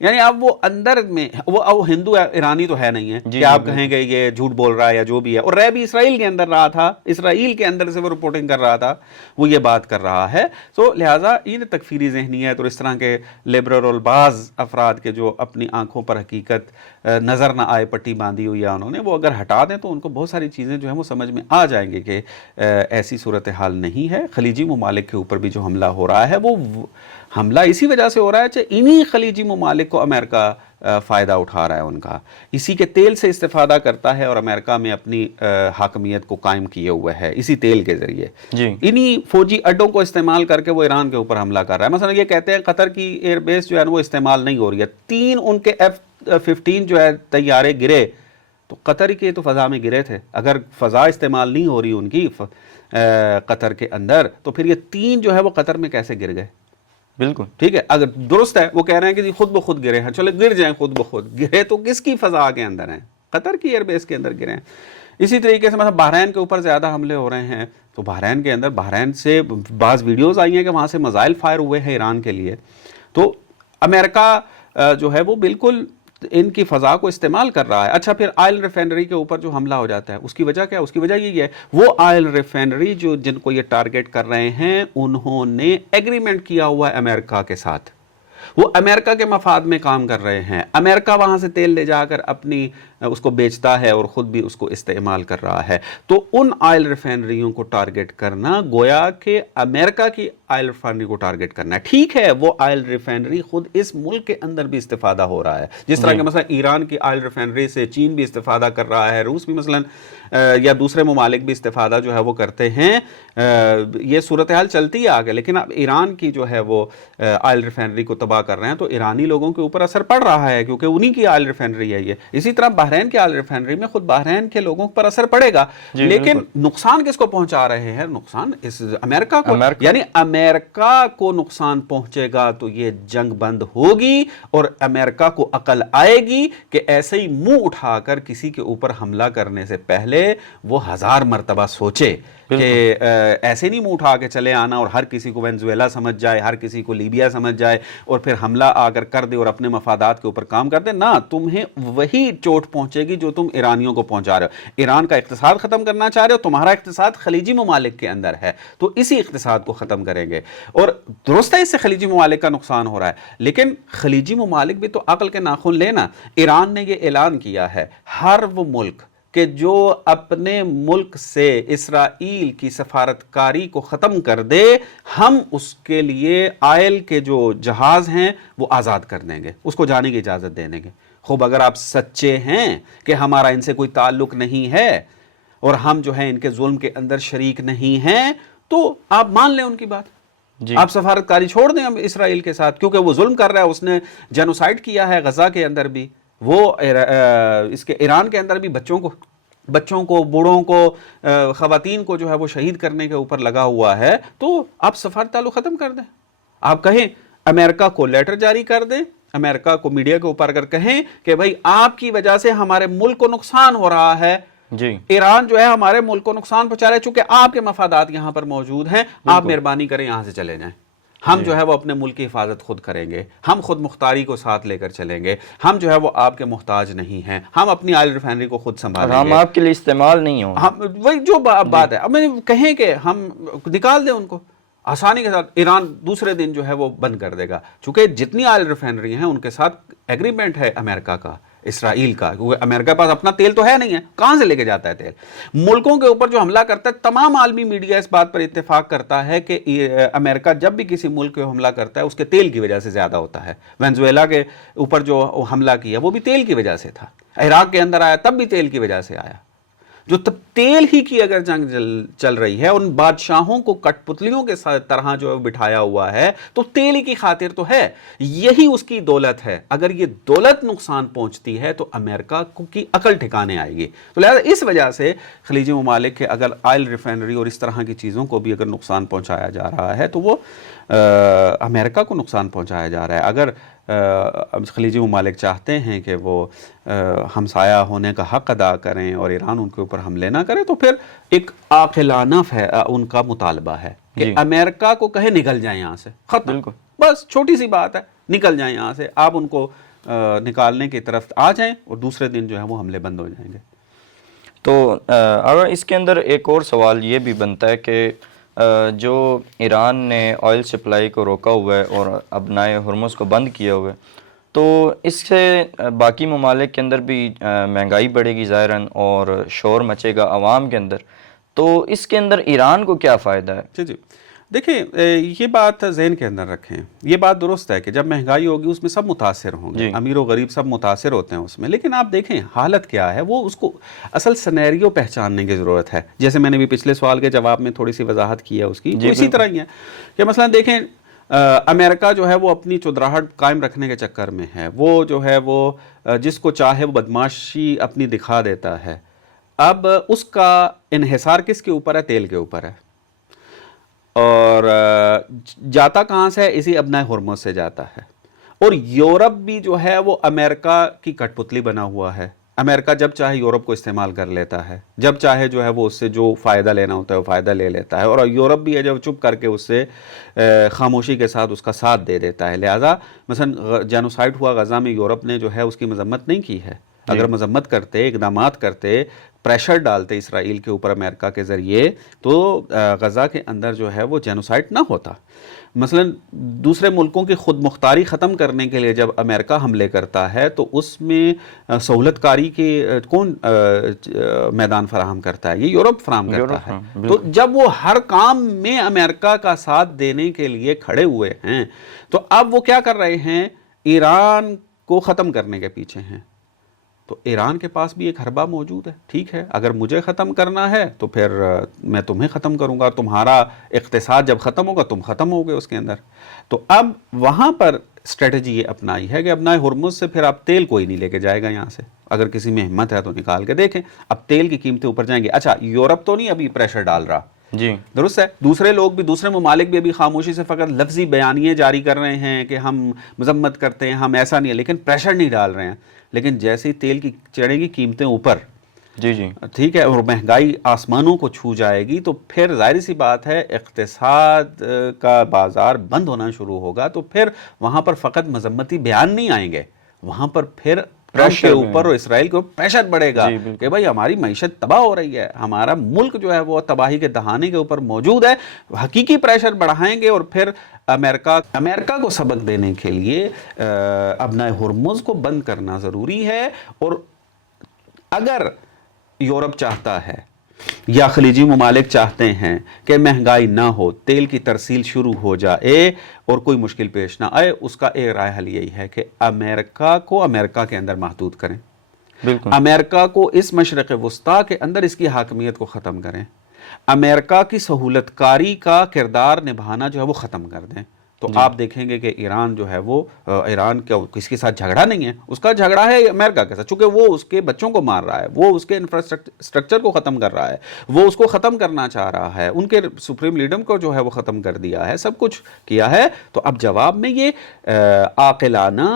یعنی اب وہ اندر میں وہ ہندو ایرانی تو ہے نہیں ہے کہ آپ کہیں گے یہ جھوٹ بول رہا ہے یا جو بھی ہے, اور رہ بھی اسرائیل کے اندر رہا تھا, اسرائیل کے اندر سے وہ رپورٹنگ کر رہا تھا, وہ یہ بات کر رہا ہے. تو لہٰذا یہ تکفیری ذہنیت اور اس طرح کے لیبرل اور بعض افراد کے جو اپنی آنکھوں پر حقیقت نظر نہ آئے پٹی باندھی ہوئی ہے انہوں نے, وہ اگر ہٹا دیں تو ان کو بہت ساری چیزیں جو ہیں وہ سمجھ میں آ جائیں گے کہ ایسی صورتحال نہیں ہے. خلیجی ممالک کے اوپر بھی جو حملہ ہو رہا ہے وہ حملہ اسی وجہ سے ہو رہا ہے کہ انہی خلیجی ممالک کو امریکہ فائدہ اٹھا رہا ہے ان کا، اسی کے تیل سے استفادہ کرتا ہے اور امریکہ میں اپنی حاکمیت کو قائم کیے ہوئے ہے اسی تیل کے ذریعے. جی انہی فوجی اڈوں کو استعمال کر کے وہ ایران کے اوپر حملہ کر رہا ہے. مثلا یہ کہتے ہیں قطر کی ایئر بیس جو ہے وہ استعمال نہیں ہو رہی ہے، 3 ان کے F-15 جو ہے طیارے گرے تو قطر کے تو فضا میں گرے تھے. اگر فضا استعمال نہیں ہو رہی ان کی قطر کے اندر تو پھر یہ 3 جو ہے وہ قطر میں کیسے گر گئے؟ بالکل ٹھیک ہے، اگر درست ہے وہ کہہ رہے ہیں کہ خود بخود گرے ہیں، چلے گر جائیں خود بخود، گرے تو کس کی فضا کے اندر ہیں؟ قطر کی ایئر بیس کے اندر گرے ہیں. اسی طریقے سے مثلا بحرین کے اوپر زیادہ حملے ہو رہے ہیں تو بحرین کے اندر بحرین سے بعض ویڈیوز آئی ہیں کہ وہاں سے میزائل فائر ہوئے ہیں ایران کے لیے. تو امریکہ جو ہے وہ بالکل ان کی فضا کو استعمال کر رہا ہے. اچھا پھر آئل ریفائنری کے اوپر جو حملہ ہو جاتا ہے اس کی وجہ کیا ہے؟ اس کی وجہ یہی ہے وہ آئل ریفائنری جن کو یہ ٹارگٹ کر رہے ہیں انہوں نے ایگریمنٹ کیا ہوا ہے امریکہ کے ساتھ، وہ امریکہ کے مفاد میں کام کر رہے ہیں. امریکہ وہاں سے تیل لے جا کر اپنی اس کو بیچتا ہے اور خود بھی اس کو استعمال کر رہا ہے. تو ان آئل ریفائنریوں کو ٹارگٹ کرنا گویا کہ امریکہ کی آئل ریفائنری کو ٹارگٹ کرنا ہے. ٹھیک ہے وہ آئل ریفائنری خود اس ملک کے اندر بھی استفادہ ہو رہا ہے، جس طرح کہ مثلا ایران کی آئل ریفائنری سے چین بھی استفادہ کر رہا ہے، روس بھی مثلا یا دوسرے ممالک بھی استفادہ جو ہے وہ کرتے ہیں. یہ صورتحال چلتی ہے آگے، لیکن اب ایران کی جو ہے وہ آئل ریفائنری کو تباہ کر رہے ہیں تو ایرانی لوگوں کے اوپر اثر پڑ رہا ہے کیونکہ انہی کی آئل ریفائنری ہے یہ. اسی طرح بحرین کے آئل ریفائنری میں خود بحرین کے لوگوں پر اثر پڑے گا، لیکن نقصان کس کو پہنچا رہے ہیں؟ نقصان اس امریکہ کو، یعنی امریکہ کو نقصان پہنچے گا تو یہ جنگ بند ہوگی اور امریکہ کو عقل آئے گی کہ ایسے ہی منہ اٹھا کر کسی کے اوپر حملہ کرنے سے پہلے وہ 1000 مرتبہ سوچے کہ ایسے نہیں منہ اٹھا کے چلے آنا اور ہر کسی کو وینزویلا سمجھ جائے، ہر کسی کو لیبیا سمجھ جائے اور پھر حملہ آ کر دے اور اپنے مفادات کے اوپر کام کر دے. نہ، تمہیں وہی چوٹ پہنچے گی جو تم ایرانیوں کو پہنچا رہے ہو. ایران کا اقتصاد ختم کرنا چاہ رہے ہو، تمہارا اقتصاد خلیجی ممالک کے اندر ہے تو اسی اقتصاد کو ختم کریں گے. اور درست ہے اس سے خلیجی ممالک کا نقصان ہو رہا ہے، لیکن خلیجی ممالک بھی تو عقل کے ناخن لینا. ایران نے یہ اعلان کیا ہے ہر وہ ملک کہ جو اپنے ملک سے اسرائیل کی سفارتکاری کو ختم کر دے ہم اس کے لیے آئل کے جو جہاز ہیں وہ آزاد کر دیں گے، اس کو جانے کی اجازت دے دیں گے. خوب اگر آپ سچے ہیں کہ ہمارا ان سے کوئی تعلق نہیں ہے اور ہم جو ہے ان کے ظلم کے اندر شریک نہیں ہیں تو آپ مان لیں ان کی بات. آپ سفارتکاری چھوڑ دیں اسرائیل کے ساتھ کیونکہ وہ ظلم کر رہا ہے، اس نے جینوسائیڈ کیا ہے غزہ کے اندر بھی، وہ اس کے ایران کے اندر بھی بچوں کو بوڑھوں کو خواتین کو جو ہے وہ شہید کرنے کے اوپر لگا ہوا ہے. تو آپ سفارت تعلق ختم کر دیں. آپ کہیں امریکہ کو لیٹر جاری کر دیں، امریکہ کو میڈیا کے اوپر اگر کہیں کہ بھائی آپ کی وجہ سے ہمارے ملک کو نقصان ہو رہا ہے، ایران جو ہے ہمارے ملک کو نقصان پہنچا رہا ہے، چونکہ آپ کے مفادات یہاں پر موجود ہیں، آپ مہربانی کریں یہاں سے چلے جائیں. ہم جو ہے وہ اپنے ملک کی حفاظت خود کریں گے، ہم خود مختاری کو ساتھ لے کر چلیں گے، ہم جو ہے وہ آپ کے محتاج نہیں ہیں، ہم اپنی آئل ریفائنری کو خود سنبھالیں گے، ہم آپ کے لیے استعمال نہیں ہوں. وہی جو بات ہے. اب کہیں کہ ہم نکال دیں ان کو آسانی کے ساتھ، ایران دوسرے دن جو ہے وہ بند کر دے گا. چونکہ جتنی آئل ریفائنری ہیں ان کے ساتھ ایگریمنٹ ہے امریکہ کا، اسرائیل کا، کیونکہ امریکہ کے پاس اپنا تیل تو ہے نہیں ہے، کہاں سے لے کے جاتا ہے تیل؟ ملکوں کے اوپر جو حملہ کرتا ہے تمام عالمی میڈیا اس بات پر اتفاق کرتا ہے کہ امریکہ جب بھی کسی ملک پہ حملہ کرتا ہے اس کے تیل کی وجہ سے زیادہ ہوتا ہے. وینزویلا کے اوپر جو حملہ کیا وہ بھی تیل کی وجہ سے تھا، عراق کے اندر آیا تب بھی تیل کی وجہ سے آیا. جو تب تیل ہی کی اگر جنگ چل رہی ہے، ان بادشاہوں کو کٹ پتلیوں کے طرح جو بٹھایا ہوا ہے تو تیل ہی کی خاطر تو ہے، یہی اس کی دولت ہے. اگر یہ دولت نقصان پہنچتی ہے تو امریکہ کی عقل ٹھکانے آئے گی. تو لہذا اس وجہ سے خلیجی ممالک کے اگر آئل ریفائنری اور اس طرح کی چیزوں کو بھی اگر نقصان پہنچایا جا رہا ہے تو وہ امریکہ کو نقصان پہنچایا جا رہا ہے. اگر خلیجی ممالک چاہتے ہیں کہ وہ ہمسایہ ہونے کا حق ادا کریں اور ایران ان کے اوپر حملے نہ کرے تو پھر ایک عاقلانہ ان کا مطالبہ ہے کہ امریکہ کو کہے نکل جائیں یہاں سے، ختم. بس چھوٹی سی بات ہے، نکل جائیں یہاں سے. آپ ان کو نکالنے کی طرف آ جائیں اور دوسرے دن جو ہے وہ حملے بند ہو جائیں گے. تو اگر اس کے اندر ایک اور سوال یہ بھی بنتا ہے کہ جو ایران نے آئل سپلائی کو روکا ہوا ہے اور ابنائے ہرمز کو بند کیا ہوا ہے تو اس سے باقی ممالک کے اندر بھی مہنگائی بڑھے گی ظاہراً اور شور مچے گا عوام کے اندر، تو اس کے اندر ایران کو کیا فائدہ ہے؟ جی دیکھیں یہ بات ذہن کے اندر رکھیں، یہ بات درست ہے کہ جب مہنگائی ہوگی اس میں سب متاثر ہوں گے، امیر و غریب سب متاثر ہوتے ہیں اس میں، لیکن آپ دیکھیں حالت کیا ہے، وہ اس کو اصل سینیریو پہچاننے کی ضرورت ہے. جیسے میں نے بھی پچھلے سوال کے جواب میں تھوڑی سی وضاحت کی ہے اس کی، تو اسی طرح ہی ہے کہ مثلا دیکھیں امریکہ جو ہے وہ اپنی چودراہٹ قائم رکھنے کے چکر میں ہے، وہ جو ہے وہ جس کو چاہے وہ بدماشی اپنی دکھا دیتا ہے. اب اس کا انحصار کس کے اوپر ہے؟ تیل کے اوپر ہے. اور جاتا کہاں سے ہے؟ اسی ابنائے ہرمز سے جاتا ہے. اور یورپ بھی جو ہے وہ امریکہ کی کٹ پتلی بنا ہوا ہے. امریکہ جب چاہے یورپ کو استعمال کر لیتا ہے، جب چاہے جو ہے وہ اس سے جو فائدہ لینا ہوتا ہے وہ فائدہ لے لیتا ہے، اور یورپ بھی ہے جب چپ کر کے اس سے خاموشی کے ساتھ اس کا ساتھ دے دیتا ہے. لہٰذا مثلا جینوسائیڈ ہوا غزہ میں، یورپ نے جو ہے اس کی مذمت نہیں کی ہے. اگر مذمت کرتے، اقدامات کرتے، پریشر ڈالتے اسرائیل کے اوپر امریکہ کے ذریعے، تو غزہ کے اندر جو ہے وہ جینوسائیڈ نہ ہوتا. مثلا دوسرے ملکوں کی خود مختاری ختم کرنے کے لیے جب امریکہ حملے کرتا ہے تو اس میں سہولت کاری کے کون میدان فراہم کرتا ہے؟ یہ یورپ فراہم کرتا ہے. تو جب وہ ہر کام میں امریکہ کا ساتھ دینے کے لیے کھڑے ہوئے ہیں، تو اب وہ کیا کر رہے ہیں؟ ایران کو ختم کرنے کے پیچھے ہیں. تو ایران کے پاس بھی ایک حربہ موجود ہے. ٹھیک ہے، اگر مجھے ختم کرنا ہے تو پھر میں تمہیں ختم کروں گا، تمہارا اقتصاد جب ختم ہوگا تم ختم ہوگے اس کے اندر. تو اب وہاں پر اسٹریٹجی یہ اپنائی ہے کہ ابنائے ہرمز سے پھر اب تیل کوئی نہیں لے کے جائے گا یہاں سے. اگر کسی میں ہمت ہے تو نکال کے دیکھیں، اب تیل کی قیمتیں اوپر جائیں گی. اچھا، یورپ تو نہیں ابھی پریشر ڈال رہا، جی درست ہے، دوسرے لوگ بھی، دوسرے ممالک بھی ابھی خاموشی سے فقط لفظی بیانیے جاری کر رہے ہیں کہ ہم مذمت کرتے ہیں، ہم ایسا نہیں ہے، لیکن پریشر نہیں ڈال رہے ہیں. لیکن جیسے ہی تیل کی چڑھے گی قیمتیں اوپر، جی ٹھیک ہے، اور مہنگائی آسمانوں کو چھو جائے گی، تو پھر ظاہر سی بات ہے اقتصاد کا بازار بند ہونا شروع ہوگا. تو پھر وہاں پر فقط مذمتی بیان نہیں آئیں گے، وہاں پر پھر ٹرمپ کے اوپر اور اسرائیل کے اوپر پریشر بڑھے گا کہ بھائی ہماری معیشت تباہ ہو رہی ہے، ہمارا ملک جو ہے وہ تباہی کے دہانے کے اوپر موجود ہے. حقیقی پریشر بڑھائیں گے، اور پھر امریکہ کو سبق دینے کے لیے ابنائے ہرمز کو بند کرنا ضروری ہے. اور اگر یورپ چاہتا ہے یا خلیجی ممالک چاہتے ہیں کہ مہنگائی نہ ہو، تیل کی ترسیل شروع ہو جائے اور کوئی مشکل پیش نہ آئے، اس کا ایک رائے حل یہی ہے کہ امریکہ کو امریکہ کے اندر محدود کریں. بالکل. امریکہ کو اس مشرق وسطیٰ کے اندر اس کی حاکمیت کو ختم کریں. امریکہ کی سہولت کاری کا کردار نبھانا جو ہے وہ ختم کر دیں. تو آپ دیکھیں گے کہ ایران جو ہے وہ، ایران کس کے ساتھ جھگڑا نہیں ہے، اس کا جھگڑا ہے امریکہ کے ساتھ، چونکہ وہ اس کے بچوں کو مار رہا ہے، وہ اس کے انفراسٹرکچر کو ختم کر رہا ہے، وہ اس کو ختم کرنا چاہ رہا ہے، ان کے سپریم لیڈر کو جو ہے وہ ختم کر دیا ہے، سب کچھ کیا ہے. تو اب جواب میں یہ عاقلانہ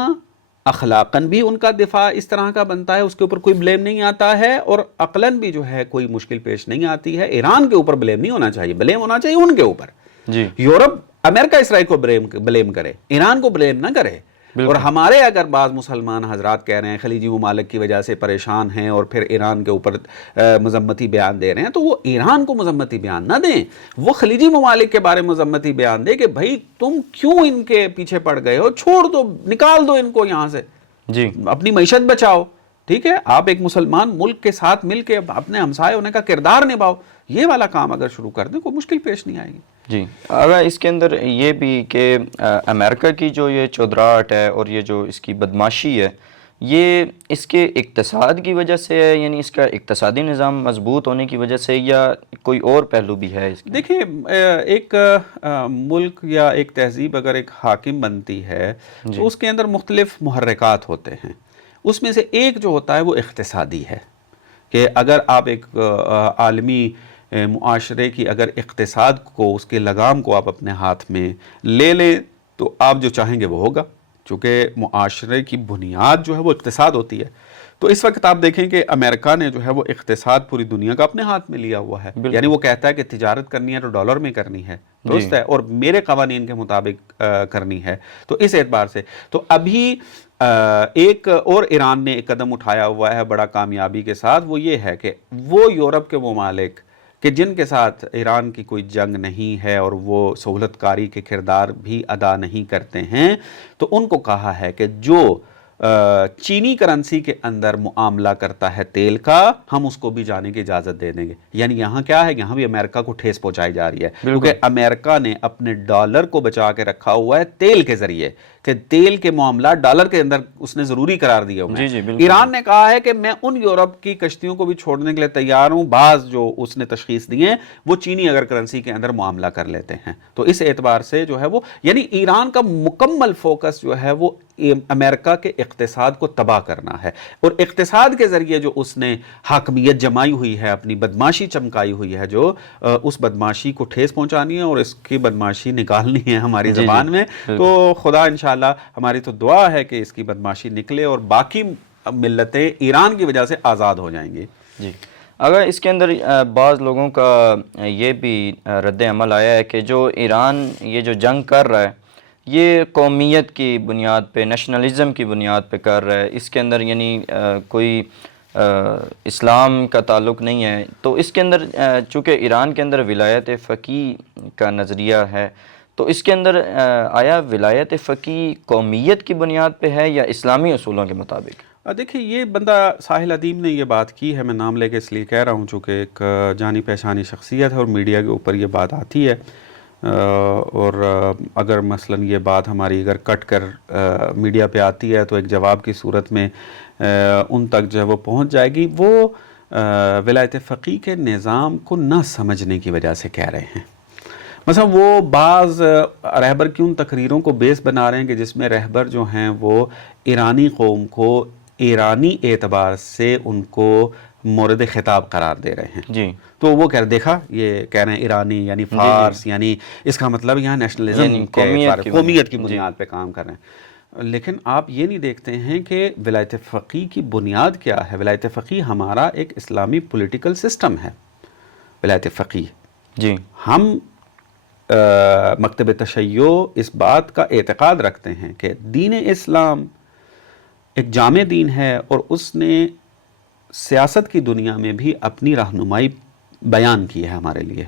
اخلاقاً بھی ان کا دفاع اس طرح کا بنتا ہے، اس کے اوپر کوئی بلیم نہیں آتا ہے، اور عقلاً بھی جو ہے کوئی مشکل پیش نہیں آتی ہے. ایران کے اوپر بلیم نہیں ہونا چاہیے، بلیم ہونا چاہیے ان کے اوپر. یورپ امریکہ اسرائیل کو بلیم کرے، ایران کو بلیم نہ کرے. اور ہمارے اگر بعض مسلمان حضرات کہہ رہے ہیں خلیجی ممالک کی وجہ سے پریشان ہیں اور پھر ایران کے اوپر مذمتی بیان دے رہے ہیں، تو وہ ایران کو مذمتی بیان نہ دیں، وہ خلیجی ممالک کے بارے میں مذمتی بیان دیں کہ بھائی تم کیوں ان کے پیچھے پڑ گئے ہو، چھوڑ دو، نکال دو ان کو یہاں سے، اپنی معیشت بچاؤ. ٹھیک ہے، آپ ایک مسلمان ملک کے ساتھ مل کے اپنے ہمسائے ہونے کا کردار نبھاؤ. یہ والا کام اگر شروع کر دیں کوئی مشکل پیش نہیں آئے گی. جی، اگر اس کے اندر یہ بھی کہ امریکہ کی جو یہ چودراہٹ ہے اور یہ جو اس کی بدماشی ہے، یہ اس کے اقتصاد کی وجہ سے ہے، یعنی اس کا اقتصادی نظام مضبوط ہونے کی وجہ سے، یا کوئی اور پہلو بھی ہے اس کے؟ دیکھیں، ایک ملک یا ایک تہذیب اگر ایک حاکم بنتی ہے تو اس کے اندر مختلف محرکات ہوتے ہیں. اس میں سے ایک جو ہوتا ہے وہ اقتصادی ہے، کہ اگر آپ ایک عالمی معاشرے کی اگر اقتصاد کو، اس کے لگام کو آپ اپنے ہاتھ میں لے لیں تو آپ جو چاہیں گے وہ ہوگا، چونکہ معاشرے کی بنیاد جو ہے وہ اقتصاد ہوتی ہے. تو اس وقت آپ دیکھیں کہ امریکہ نے جو ہے وہ اقتصاد پوری دنیا کا اپنے ہاتھ میں لیا ہوا ہے. یعنی وہ کہتا ہے کہ تجارت کرنی ہے تو ڈالر میں کرنی ہے، درست ہے، اور میرے قوانین کے مطابق کرنی ہے. تو اس اعتبار سے تو ابھی ایک اور ایران نے ایک قدم اٹھایا ہوا ہے بڑا کامیابی کے ساتھ، وہ یہ ہے کہ وہ یورپ کے ممالک کہ جن کے ساتھ ایران کی کوئی جنگ نہیں ہے اور وہ سہولت کاری کے کردار بھی ادا نہیں کرتے ہیں، تو ان کو کہا ہے کہ جو چینی کرنسی کے اندر معاملہ کرتا ہے تیل کا، ہم اس کو بھی جانے کی اجازت دے دیں گے. یعنی یہاں کیا ہے، یہاں بھی امریکہ کو ٹھیس پہنچائی جا رہی ہے، کیونکہ امریکہ نے اپنے ڈالر کو بچا کے رکھا ہوا ہے تیل کے ذریعے، کہ تیل کے معاملات ڈالر کے اندر اس نے ضروری قرار دیے ہوئے ہیں. ایران نے کہا ہے کہ میں ان یورپ کی کشتیوں کو بھی چھوڑنے کے لیے تیار ہوں، بعض جو اس نے تشخیص دی ہیں وہ چینی اگر کرنسی کے اندر معاملہ کر لیتے ہیں. تو اس اعتبار سے جو ہے وہ یعنی ایران کا مکمل فوکس جو ہے وہ امریکہ کے اقتصاد کو تباہ کرنا ہے، اور اقتصاد کے ذریعے جو اس نے حاکمیت جمائی ہوئی ہے، اپنی بدماشی چمکائی ہوئی ہے، جو اس بدماشی کو ٹھیس پہنچانی ہے اور اس کی بدماشی نکالنی ہے ہماری زبان میں. تو خدا انشاءاللہ ہماری تو دعا ہے کہ اس کی بدماشی نکلے اور باقی ملتیں ایران کی وجہ سے آزاد ہو جائیں گی. جی، اگر اس کے اندر بعض لوگوں کا یہ بھی رد عمل آیا ہے کہ جو ایران یہ جو جنگ کر رہا ہے یہ قومیت کی بنیاد پہ، نیشنلزم کی بنیاد پہ کر رہا ہے، اس کے اندر یعنی کوئی اسلام کا تعلق نہیں ہے. تو اس کے اندر چونکہ ایران کے اندر ولایت فقیہ کا نظریہ ہے، تو اس کے اندر آیا ولایت فقیہ قومیت کی بنیاد پہ ہے یا اسلامی اصولوں کے مطابق؟ دیکھیں، یہ بندہ ساحل ادیم نے یہ بات کی ہے، میں نام لے کے اس لیے کہہ رہا ہوں چونکہ ایک جانی پہچانی شخصیت ہے اور میڈیا کے اوپر یہ بات آتی ہے، اور اگر مثلا یہ بات ہماری اگر کٹ کر میڈیا پہ آتی ہے تو ایک جواب کی صورت میں ان تک جو ہے وہ پہنچ جائے گی. وہ ولایت فقیہ کے نظام کو نہ سمجھنے کی وجہ سے کہہ رہے ہیں. مثلا وہ بعض رہبر کی ان تقریروں کو بیس بنا رہے ہیں کہ جس میں رہبر جو ہیں وہ ایرانی قوم کو ایرانی اعتبار سے ان کو مورد خطاب قرار دے رہے ہیں. جی، تو وہ کہہ رہے، دیکھا یہ کہہ رہے ہیں ایرانی یعنی فارس، یعنی اس کا مطلب یہاں نیشنلزم یعنی قومیت کی بنیاد پہ کام کر رہے ہیں. لیکن آپ یہ نہیں دیکھتے ہیں کہ ولایت فقیہ کی بنیاد کیا ہے. ولایت فقیہ ہمارا ایک اسلامی پولیٹیکل سسٹم ہے. ولایت فقیہ، جی، ہم مکتب تشیع اس بات کا اعتقاد رکھتے ہیں کہ دین اسلام ایک جامع دین ہے اور اس نے سیاست کی دنیا میں بھی اپنی رہنمائی بیان کی ہے ہمارے لیے.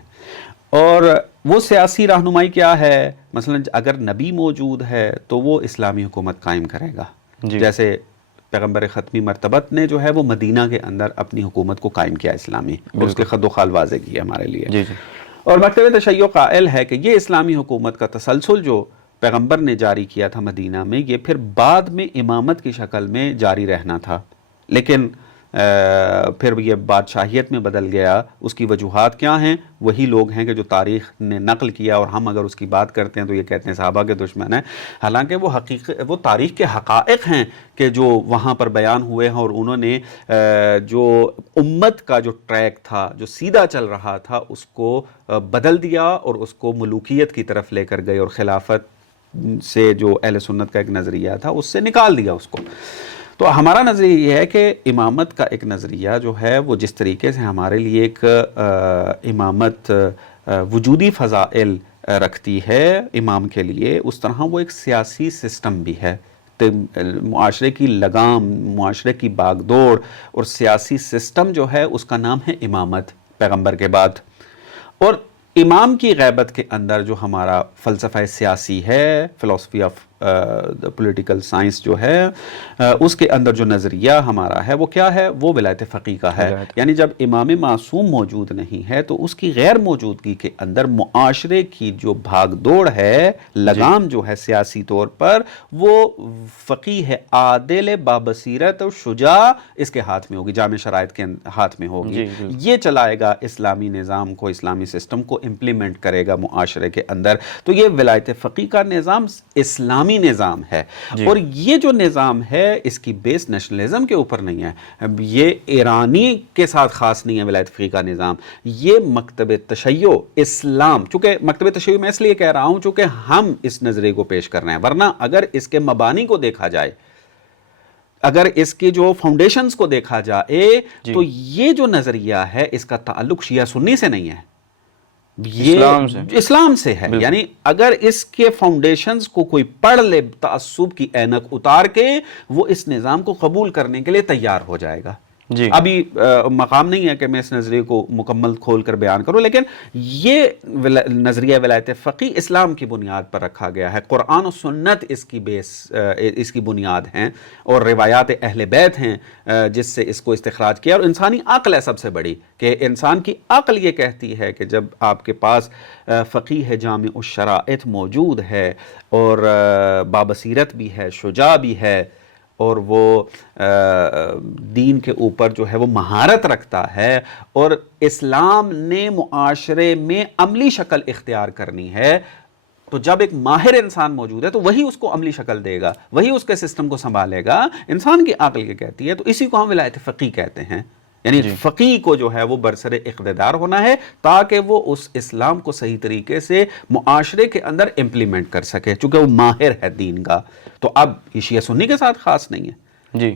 اور وہ سیاسی رہنمائی کیا ہے؟ مثلا اگر نبی موجود ہے تو وہ اسلامی حکومت قائم کرے گا. جیسے پیغمبر ختمی مرتبت نے جو ہے وہ مدینہ کے اندر اپنی حکومت کو قائم کیا اسلامی، اور اس کے خد و خال واضح کی ہے ہمارے لیے. اور مکتب تشیع قائل ہے کہ یہ اسلامی حکومت کا تسلسل جو پیغمبر نے جاری کیا تھا مدینہ میں، یہ پھر بعد میں امامت کی شکل میں جاری رہنا تھا، لیکن پھر یہ بادشاہیت میں بدل گیا. اس کی وجوہات کیا ہیں؟ وہی لوگ ہیں کہ جو تاریخ نے نقل کیا، اور ہم اگر اس کی بات کرتے ہیں تو یہ کہتے ہیں صحابہ کے دشمن ہیں. حالانکہ وہ تاریخ کے حقائق ہیں کہ جو وہاں پر بیان ہوئے ہیں، اور انہوں نے جو امت کا جو ٹریک تھا، جو سیدھا چل رہا تھا، اس کو بدل دیا اور اس کو ملوکیت کی طرف لے کر گئے، اور خلافت سے جو اہل سنت کا ایک نظریہ تھا اس سے نکال دیا اس کو. تو ہمارا نظریہ یہ ہے کہ امامت کا ایک نظریہ جو ہے وہ جس طریقے سے ہمارے لیے ایک امامت وجودی فضائل رکھتی ہے امام کے لیے، اس طرح وہ ایک سیاسی سسٹم بھی ہے. معاشرے کی لگام، معاشرے کی باغ دوڑ اور سیاسی سسٹم جو ہے اس کا نام ہے امامت پیغمبر کے بعد. اور امام کی غیبت کے اندر جو ہمارا فلسفہ سیاسی ہے، فلسفی آف پولیٹیکل سائنس جو ہے، اس کے اندر جو نظریہ ہمارا ہے وہ کیا ہے؟ وہ ولایت فقیہ کا ہے. یعنی جب امام معصوم موجود نہیں ہے تو اس کی غیر موجودگی کے اندر معاشرے کی جو بھاگ دوڑ ہے، لگام جو ہے سیاسی طور پر، وہ فقیہ ہے عادل بابصیرت اور شجاع اس کے ہاتھ میں ہوگی، جامع شرائط کے ہاتھ میں ہوگی. یہ چلائے گا اسلامی نظام کو، اسلامی سسٹم کو امپلیمنٹ کرے گا معاشرے کے اندر. تو یہ ولایت فقیہ کا نظام اسلامی نظام ہے. اور یہ جو نظام ہے اس کی بیس نیشنلزم کے اوپر نہیں ہے، یہ ایرانی کے ساتھ خاص نہیں ہے. ولایت فقیہ کا نظام یہ مکتب تشیع اسلام، چونکہ مکتب تشیع میں اس لیے کہہ رہا ہوں چونکہ ہم اس نظریے کو پیش کر رہے ہیں، ورنہ اگر اس کے مبانی کو دیکھا جائے، اگر اس کی جو فاؤنڈیشنز کو دیکھا جائے تو یہ جو نظریہ ہے اس کا تعلق شیعہ سنی سے نہیں ہے، یہ اسلام سے ہے. یعنی اگر اس کے فاؤنڈیشنز کو کوئی پڑھ لے تعصب کی اینک اتار کے، وہ اس نظام کو قبول کرنے کے لیے تیار ہو جائے گا. جی ابھی مقام نہیں ہے کہ میں اس نظریے کو مکمل کھول کر بیان کروں، لیکن یہ نظریہ ولایت فقیہ اسلام کی بنیاد پر رکھا گیا ہے، قرآن و سنت اس کی بنیاد ہیں، اور روایات اہل بیت ہیں جس سے اس کو استخراج کیا، اور انسانی عقل ہے سب سے بڑی، کہ انسان کی عقل یہ کہتی ہے کہ جب آپ کے پاس فقیہ جامع الشرائط موجود ہے اور بابصیرت بھی ہے، شجاع بھی ہے، اور وہ دین کے اوپر جو ہے وہ مہارت رکھتا ہے، اور اسلام نے معاشرے میں عملی شکل اختیار کرنی ہے، تو جب ایک ماہر انسان موجود ہے تو وہی اس کو عملی شکل دے گا، وہی اس کے سسٹم کو سنبھالے گا، انسان کی عقل یہ کہتی ہے، تو اسی کو ہم ولایت فقیہ کہتے ہیں۔ یعنی فقیہ کو جو ہے وہ برسر اقتدار ہونا ہے تاکہ وہ اس اسلام کو صحیح طریقے سے معاشرے کے اندر امپلیمنٹ کر سکے، چونکہ وہ ماہر ہے دین کا۔ تو اب یہ شیعہ سنی کے ساتھ خاص نہیں ہے، جی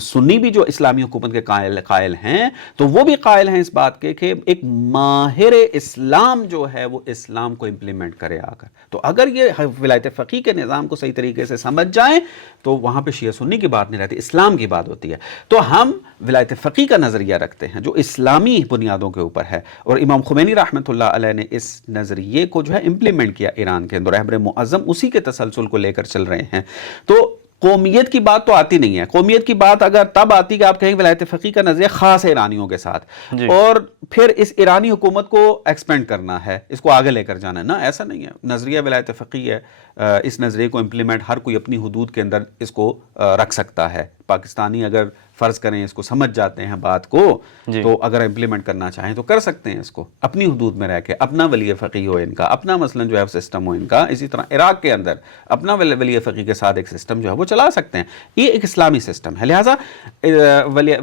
سنی بھی جو اسلامی حکومت کے قائل ہیں تو وہ بھی قائل ہیں اس بات کے کہ ایک ماہر اسلام جو ہے وہ اسلام کو امپلیمنٹ کرے آ کر۔ تو اگر یہ ولایت فقیہ کے نظام کو صحیح طریقے سے سمجھ جائیں تو وہاں پہ شیعہ سنی کی بات نہیں رہتی، اسلام کی بات ہوتی ہے۔ تو ہم ولایت فقیہ کا نظریہ رکھتے ہیں جو اسلامی بنیادوں کے اوپر ہے، اور امام خمینی رحمۃ اللہ علیہ نے اس نظریے کو جو ہے امپلیمنٹ کیا ایران کے اندر، رہبر معظم اسی کے تسلسل کو لے کر چل رہے ہیں۔ تو قومیت کی بات تو آتی نہیں ہے، قومیت کی بات اگر تب آتی کہ آپ کہیں ولایت فقیہ کا نظریہ خاص ہے ایرانیوں کے ساتھ، اور پھر اس ایرانی حکومت کو ایکسپینڈ کرنا ہے، اس کو آگے لے کر جانا ہے، نا ایسا نہیں ہے۔ نظریہ ولایت فقیہ ہے، اس نظریے کو امپلیمنٹ ہر کوئی اپنی حدود کے اندر اس کو رکھ سکتا ہے۔ پاکستانی اگر فرض کریں اس کو سمجھ جاتے ہیں بات کو تو اگر امپلیمنٹ کرنا چاہیں تو کر سکتے ہیں، اس کو اپنی حدود میں رہ کے، اپنا ولی فقیہ ہو ان کا، اپنا مثلا جو ہے سسٹم ہو ان کا، اسی طرح عراق کے اندر اپنا ولی فقیہ کے ساتھ ایک سسٹم جو ہے وہ چلا سکتے ہیں۔ یہ ایک اسلامی سسٹم ہے، لہٰذا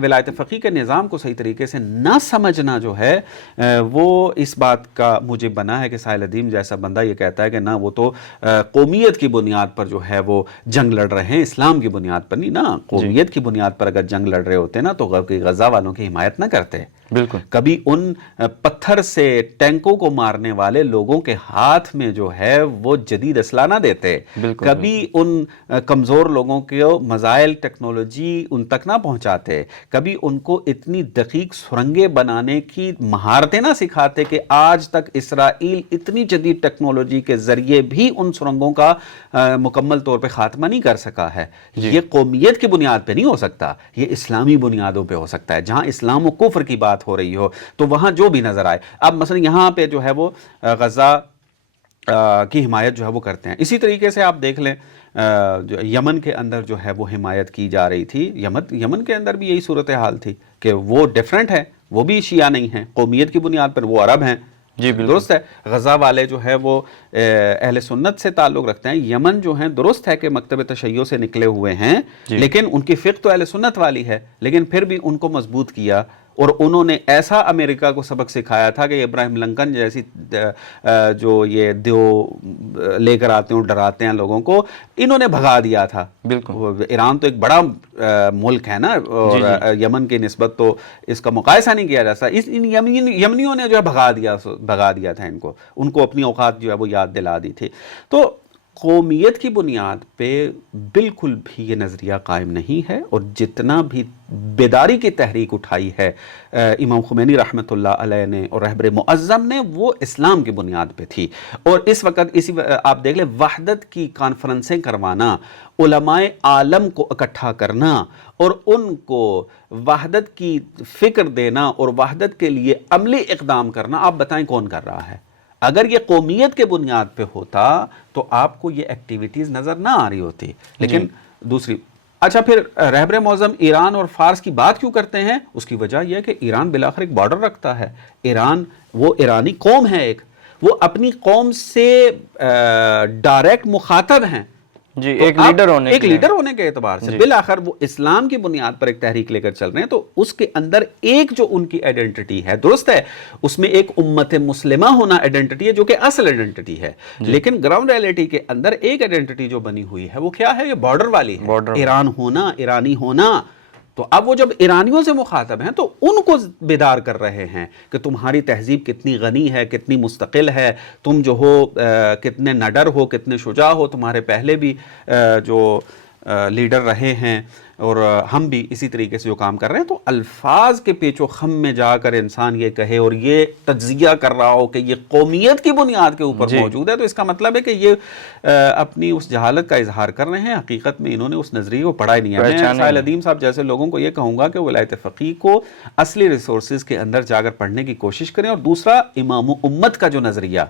ولایت فقیہ کے نظام کو صحیح طریقے سے نہ سمجھنا جو ہے وہ اس بات کا موجب بنا ہے کہ ساحل ادیم جیسا بندہ یہ کہتا ہے کہ نہ وہ تو قومیت کی بنیاد پر جو ہے وہ جنگ لڑ رہے ہیں، اسلام کی بنیاد پر نہیں، نہ قومیت کی بنیاد پر اگر جنگ لڑ رہے ہوتے نا تو غزہ والوں کی حمایت نہ کرتے، بالکل کبھی ان پتھر سے ٹینکوں کو مارنے والے لوگوں کے ہاتھ میں جو ہے وہ جدید اسلحہ نہ دیتے، کبھی ان کمزور لوگوں کے مزائل ٹیکنالوجی ان تک نہ پہنچاتے، کبھی ان کو اتنی دقیق سرنگیں بنانے کی مہارتیں نہ سکھاتے کہ آج تک اسرائیل اتنی جدید ٹیکنالوجی کے ذریعے بھی ان سرنگوں کا مکمل طور پہ خاتمہ نہیں کر سکا ہے۔ یہ قومیت کی بنیاد پہ نہیں ہو سکتا، یہ اسلامی بنیادوں پہ ہو سکتا ہے، جہاں اسلام و کفر کی بات ہو رہی ہو تو وہاں جو بھی نظر آئے۔ اب مثلا یہاں پہ جو ہے وہ غزہ کی حمایت جو ہے وہ کرتے ہیں، اسی طریقے سے آپ دیکھ لیں جو یمن کے اندر جو ہے وہ حمایت کی جا رہی تھی، یمن کے اندر بھی یہی صورتحال تھی کہ وہ ڈیفرنٹ ہے، وہ بھی شیعہ نہیں ہیں، قومیت کی بنیاد پر وہ عرب ہیں، جی بالکل درست ہے۔ غزہ والے جو ہے وہ اہل سنت سے تعلق رکھتے ہیں، یمن جو ہیں درست ہے کہ مکتب تشیع سے نکلے ہوئے ہیں، لیکن ان کی فقہ تو اہل سنت والی ہے، لیکن پھر بھی ان کو مضبوط کیا، اور انہوں نے ایسا امریکہ کو سبق سکھایا تھا کہ ابراہیم لنکن جیسی جو یہ دیو لے کر آتے ہیں ڈراتے ہیں لوگوں کو، انہوں نے بھگا دیا تھا۔ بالکل ایران تو ایک بڑا ملک ہے نا، اور یمن کی نسبت تو اس کا مقایسہ نہیں کیا جا سکتا، ان یمنیوں نے جو ہے بھگا دیا تھا ان کو اپنی اوقات جو ہے وہ یاد دلا دی تھی۔ تو قومیت کی بنیاد پہ بالکل بھی یہ نظریہ قائم نہیں ہے، اور جتنا بھی بیداری کی تحریک اٹھائی ہے امام خمینی رحمۃ اللہ علیہ نے اور رہبر معظم نے، وہ اسلام کی بنیاد پہ تھی۔ اور اس وقت آپ دیکھ لیں وحدت کی کانفرنسیں کروانا، علماء عالم کو اکٹھا کرنا اور ان کو وحدت کی فکر دینا اور وحدت کے لیے عملی اقدام کرنا، آپ بتائیں کون کر رہا ہے؟ اگر یہ قومیت کے بنیاد پہ ہوتا تو آپ کو یہ ایکٹیویٹیز نظر نہ آ رہی ہوتی۔ لیکن دوسری اچھا، پھر رہبر معظم ایران اور فارس کی بات کیوں کرتے ہیں؟ اس کی وجہ یہ ہے کہ ایران بالآخر ایک بارڈر رکھتا ہے، ایران وہ ایرانی قوم ہے، ایک وہ اپنی قوم سے ڈائریکٹ مخاطب ہیں، جی، ایک لیڈر ہونے کے اعتبار سے بالآخر وہ اسلام کی بنیاد پر ایک تحریک لے کر چل رہے ہیں، تو اس کے اندر ایک جو ان کی آئیڈینٹی ہے، درست ہے اس میں ایک امت مسلمہ ہونا آئیڈینٹی ہے جو کہ اصل آئیڈینٹی ہے، لیکن گراؤنڈ ریئلٹی کے اندر ایک آئیڈینٹی جو بنی ہوئی ہے وہ کیا ہے؟ یہ بارڈر والی ہے، ایران ہونا، ایرانی ہونا۔ تو اب وہ جب ایرانیوں سے مخاطب ہیں تو ان کو بیدار کر رہے ہیں کہ تمہاری تہذیب کتنی غنی ہے، کتنی مستقل ہے، تم جو ہو کتنے نڈر ہو، کتنے شجاع ہو، تمہارے پہلے بھی جو لیڈر رہے ہیں اور ہم بھی اسی طریقے سے جو کام کر رہے ہیں، تو الفاظ کے پیچ و خم میں جا کر انسان یہ کہے اور یہ تجزیہ کر رہا ہو کہ یہ قومیت کی بنیاد کے اوپر موجود ہے، تو اس کا مطلب ہے کہ یہ اپنی اس جہالت کا اظہار کر رہے ہیں. حقیقت میں انہوں نے اس نظریے کو پڑھا ہی نہیں ہے. میں ساحل ادیم صاحب جیسے لوگوں کو یہ کہوں گا کہ ولایت فقیہ کو اصلی ریسورسز کے اندر جا کر پڑھنے کی کوشش کریں، اور دوسرا امام امت کا جو نظریہ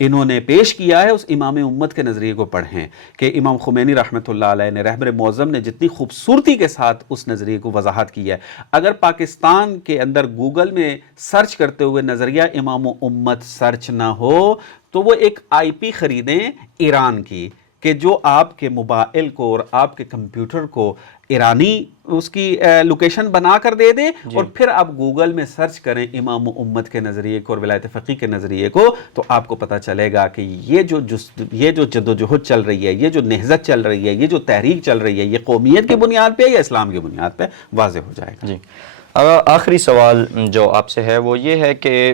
انہوں نے پیش کیا ہے اس امام امت کے نظریے کو پڑھیں کہ امام خمینی رحمۃ اللہ علیہ نے، رہبر معظم نے جتنی خوبصورتی کے ساتھ اس نظریے کو وضاحت کی ہے. اگر پاکستان کے اندر گوگل میں سرچ کرتے ہوئے نظریہ امام امت سرچ نہ ہو تو وہ ایک آئی پی خریدیں ایران کی، کہ جو آپ کے موبائل کو اور آپ کے کمپیوٹر کو ایرانی اس کی لوکیشن بنا کر دے دیں، اور پھر آپ گوگل میں سرچ کریں امام امت کے نظریے کو اور ولایت فقیہ کے نظریے کو، تو آپ کو پتہ چلے گا کہ یہ جو جدوجہد چل رہی ہے، یہ جو نہضت چل رہی ہے، یہ جو تحریک چل رہی ہے، یہ قومیت کی بنیاد پہ یا اسلام کی بنیاد پہ واضح ہو جائے گا. جی آخری سوال جو آپ سے ہے وہ یہ ہے کہ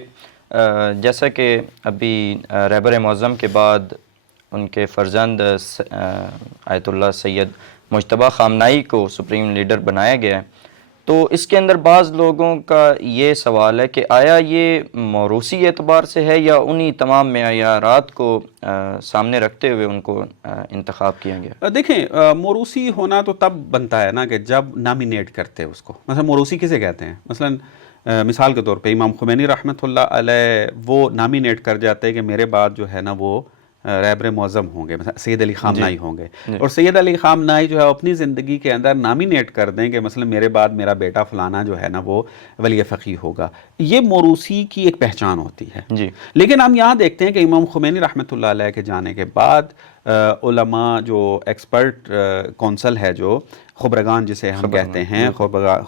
جیسا کہ ابھی رہبر معظم کے بعد ان کے فرزند آیت اللہ سید مجتبیٰ خامنائی کو سپریم لیڈر بنایا گیا ہے، تو اس کے اندر بعض لوگوں کا یہ سوال ہے کہ آیا یہ موروثی اعتبار سے ہے یا انہی تمام معیارات کو سامنے رکھتے ہوئے ان کو انتخاب کیا گیا؟ دیکھیں، موروثی ہونا تو تب بنتا ہے نا کہ جب نامینیٹ کرتے اس کو. مثلا موروثی کسے کہتے ہیں؟ مثلا مثال کے طور پہ امام خمینی رحمۃ اللہ علیہ وہ نامینیٹ کر جاتے ہیں کہ میرے بعد جو ہے نا وہ رہبر معظم ہوں گے، مثلا سید علی خامنائی ہوں گے، اور سید علی خامنائی جو ہے اپنی زندگی کے اندر نامینیٹ کر دیں کہ مثلا میرے بعد میرا بیٹا فلانا جو ہے نا وہ ولی فقیہ ہوگا. یہ موروثی کی ایک پہچان ہوتی ہے. لیکن ہم یہاں دیکھتے ہیں کہ امام خمینی رحمۃ اللہ علیہ کے جانے کے بعد علماء جو ایکسپرٹ کونسل ہے، جو خبرگان جسے ہم کہتے ہیں،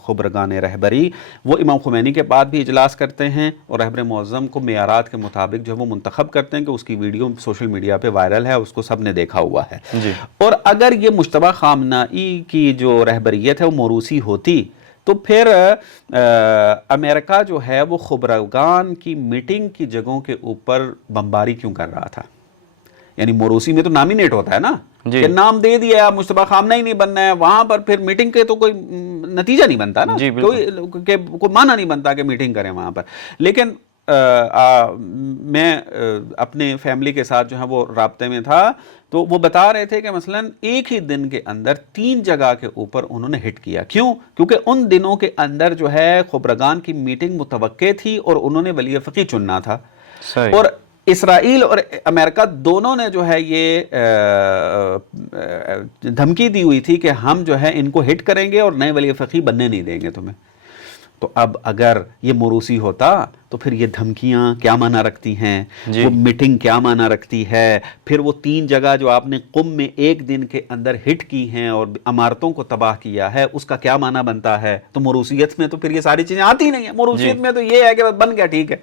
خبرگان رہبری، وہ امام خمینی کے بعد بھی اجلاس کرتے ہیں اور رہبر معظم کو معیارات کے مطابق جو ہے وہ منتخب کرتے ہیں کہ اس کی ویڈیو سوشل میڈیا پہ وائرل ہے، اس کو سب نے دیکھا ہوا ہے. اور اگر یہ مجتبیٰ خامنائی کی جو رہبریت ہے وہ موروثی ہوتی تو پھر امریکہ جو ہے وہ خبرگان کی میٹنگ کی جگہوں کے اوپر بمباری کیوں کر رہا تھا؟ یعنی موروثی میں تو نامینیٹ ہوتا ہے نا، کہ نام دے دیا مجتبیٰ خامنائی نہیں بننا ہے، وہاں پر پھر میٹنگ کے تو کوئی نتیجہ نہیں بنتا نا، کوئی معنی نہیں بنتا کہ میٹنگ کریں وہاں پر. لیکن میں اپنے فیملی کے ساتھ جو ہے وہ رابطے میں تھا، تو وہ بتا رہے تھے کہ مثلا ایک ہی دن کے اندر 3 جگہ کے اوپر انہوں نے ہٹ کیا. کیوں؟ کیونکہ ان دنوں کے اندر جو ہے خبرگان کی میٹنگ متوقع تھی اور انہوں نے ولی فقیہ چننا تھا. اور اسرائیل اور امریکہ دونوں نے جو ہے یہ دھمکی دی ہوئی تھی کہ ہم جو ہے ان کو ہٹ کریں گے اور نئے ولی فقیہ بننے نہیں دیں گے تمہیں. تو اب اگر یہ موروثی ہوتا تو پھر یہ دھمکیاں کیا معنی رکھتی ہیں، وہ میٹنگ کیا معنی رکھتی ہے، پھر وہ 3 جگہ جو آپ نے قم میں ایک دن کے اندر ہٹ کی ہیں اور عمارتوں کو تباہ کیا ہے، اس کا کیا معنی بنتا ہے؟ تو موروثیت میں تو پھر یہ ساری چیزیں آتی نہیں ہیں. موروثیت میں تو یہ ہے کہ بن گیا ٹھیک ہے.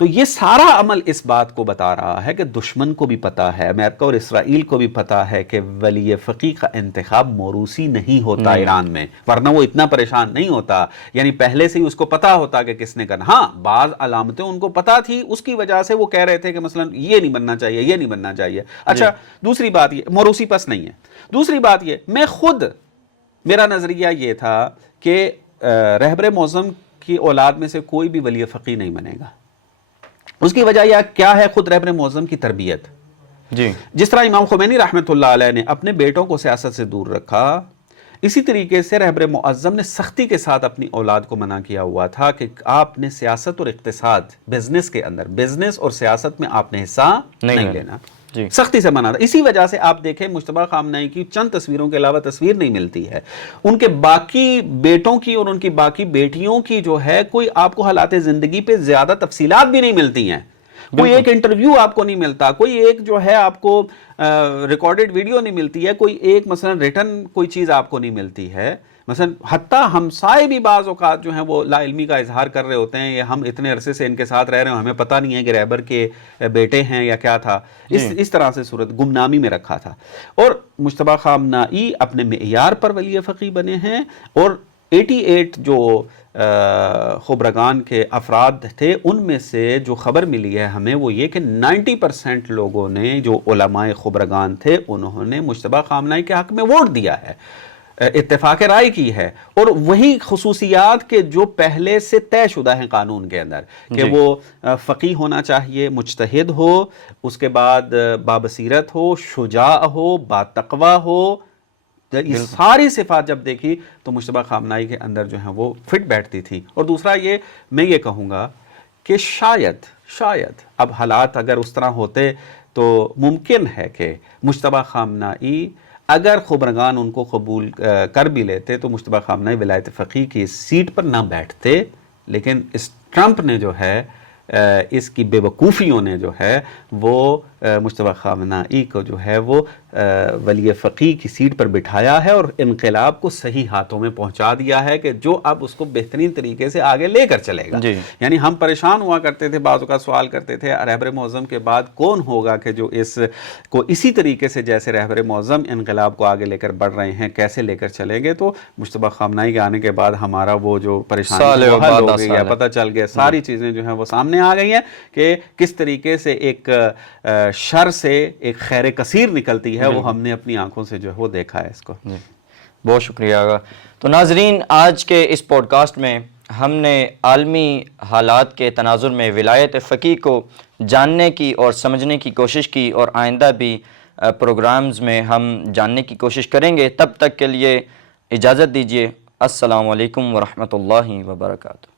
تو یہ سارا عمل اس بات کو بتا رہا ہے کہ دشمن کو بھی پتا ہے، امریکہ اور اسرائیل کو بھی پتا ہے کہ ولی فقیہ کا انتخاب موروثی نہیں ہوتا ایران میں، ورنہ وہ اتنا پریشان نہیں ہوتا. یعنی پہلے سے ہی اس کو پتا ہوتا کہ کس نے کرنا. ہاں بعض علامتیں ان کو پتا تھی، اس کی وجہ سے وہ کہہ رہے تھے کہ مثلا یہ نہیں بننا چاہیے، یہ نہیں بننا چاہیے. اچھا دوسری بات یہ موروثی پس نہیں ہے. دوسری بات یہ میں خود میرا نظریہ یہ تھا کہ رہبر معظم کی اولاد میں سے کوئی بھی ولی فقیہ نہیں بنے گا. اس کی وجہ یہ کیا ہے؟ خود رہبر معظم کی تربیت. جس طرح امام خمینی رحمۃ اللہ علیہ نے اپنے بیٹوں کو سیاست سے دور رکھا، اسی طریقے سے رہبر معظم نے سختی کے ساتھ اپنی اولاد کو منع کیا ہوا تھا کہ آپ نے سیاست اور اقتصاد، بزنس کے اندر، بزنس اور سیاست میں آپ نے حصہ نہیں لینا. سختی سے منع تھا. اسی وجہ سے آپ دیکھیں مجتبیٰ خامنائی کی چند تصویروں کے علاوہ تصویر نہیں ملتی ہے. ان کے باقی بیٹوں کی اور ان کی باقی بیٹیوں کی جو ہے کوئی آپ کو حالات زندگی پہ زیادہ تفصیلات بھی نہیں ملتی ہیں. کوئی ایک انٹرویو آپ کو نہیں ملتا، کوئی ایک جو ہے آپ کو ریکارڈڈ ویڈیو نہیں ملتی ہے، کوئی ایک مثلا ریٹن کوئی چیز آپ کو نہیں ملتی ہے. مثلا حتیٰ ہمسائے بھی بعض اوقات جو ہیں وہ لا علمی کا اظہار کر رہے ہوتے ہیں، یا ہم اتنے عرصے سے ان کے ساتھ رہ رہے ہیں ہمیں پتہ نہیں ہے کہ رہبر کے بیٹے ہیں یا کیا تھا. اس طرح سے صورت گمنامی میں رکھا تھا. اور مجتبیٰ خامنائی اپنے معیار پر ولی فقیہ بنے ہیں اور 88 جو خبرگان کے افراد تھے، ان میں سے جو خبر ملی ہے ہمیں وہ یہ کہ 90% لوگوں نے، جو علماء خبرگان تھے، انہوں نے مجتبیٰ خامنہ ای کے حق میں ووٹ دیا ہے، اتفاق رائے کی ہے، اور وہی خصوصیات کے جو پہلے سے طے شدہ ہیں قانون کے اندر، کہ وہ فقیہ ہونا چاہیے، مجتہد ہو، اس کے بعد بابصیرت ہو، شجاع ہو، باتقوی ہو. یہ ساری صفات جب دیکھی تو مجتبیٰ خامنہ ای کے اندر جو ہیں وہ فٹ بیٹھتی تھی. اور دوسرا یہ میں یہ کہوں گا کہ شاید اب حالات اگر اس طرح ہوتے تو ممکن ہے کہ مجتبیٰ خامنہ ای اگر خبرگان ان کو قبول کر بھی لیتے تو مجتبیٰ خامنہ ای ولایت فقیہ کی سیٹ پر نہ بیٹھتے. لیکن اس ٹرمپ نے جو ہے، اس کی بے وقوفیوں نے جو ہے وہ مجتبیٰ خامنہ ای کو جو ہے وہ ولی فقیہ کی سیٹ پر بٹھایا ہے، اور انقلاب کو صحیح ہاتھوں میں پہنچا دیا ہے کہ جو اب اس کو بہترین طریقے سے آگے لے کر چلے گا. یعنی ہم پریشان ہوا کرتے تھے، بعض اوقات سوال کرتے تھے رہبر معظم کے بعد کون ہوگا کہ جو اس کو اسی طریقے سے جیسے رہبر معظم انقلاب کو آگے لے کر بڑھ رہے ہیں کیسے لے کر چلیں گے. تو مجتبیٰ خامنہ ای کے آنے کے بعد ہمارا وہ جو پریشانی وہ حل ہو گئی ہے، پتہ چل گیا، ساری چیزیں جو ہیں وہ سامنے آ گئی ہیں کہ کس طریقے سے ایک شر سے ایک خیر کثیر نکلتی ہے. وہ ہم نے اپنی آنکھوں سے جو ہے وہ دیکھا ہے اس کو. بہت شکریہ آغا. تو ناظرین، آج کے اس پوڈ کاسٹ میں ہم نے عالمی حالات کے تناظر میں ولایت فقیہ کو جاننے کی اور سمجھنے کی کوشش کی، اور آئندہ بھی پروگرامز میں ہم جاننے کی کوشش کریں گے. تب تک کے لیے اجازت دیجیے. السلام علیکم ورحمۃ اللہ وبرکاتہ.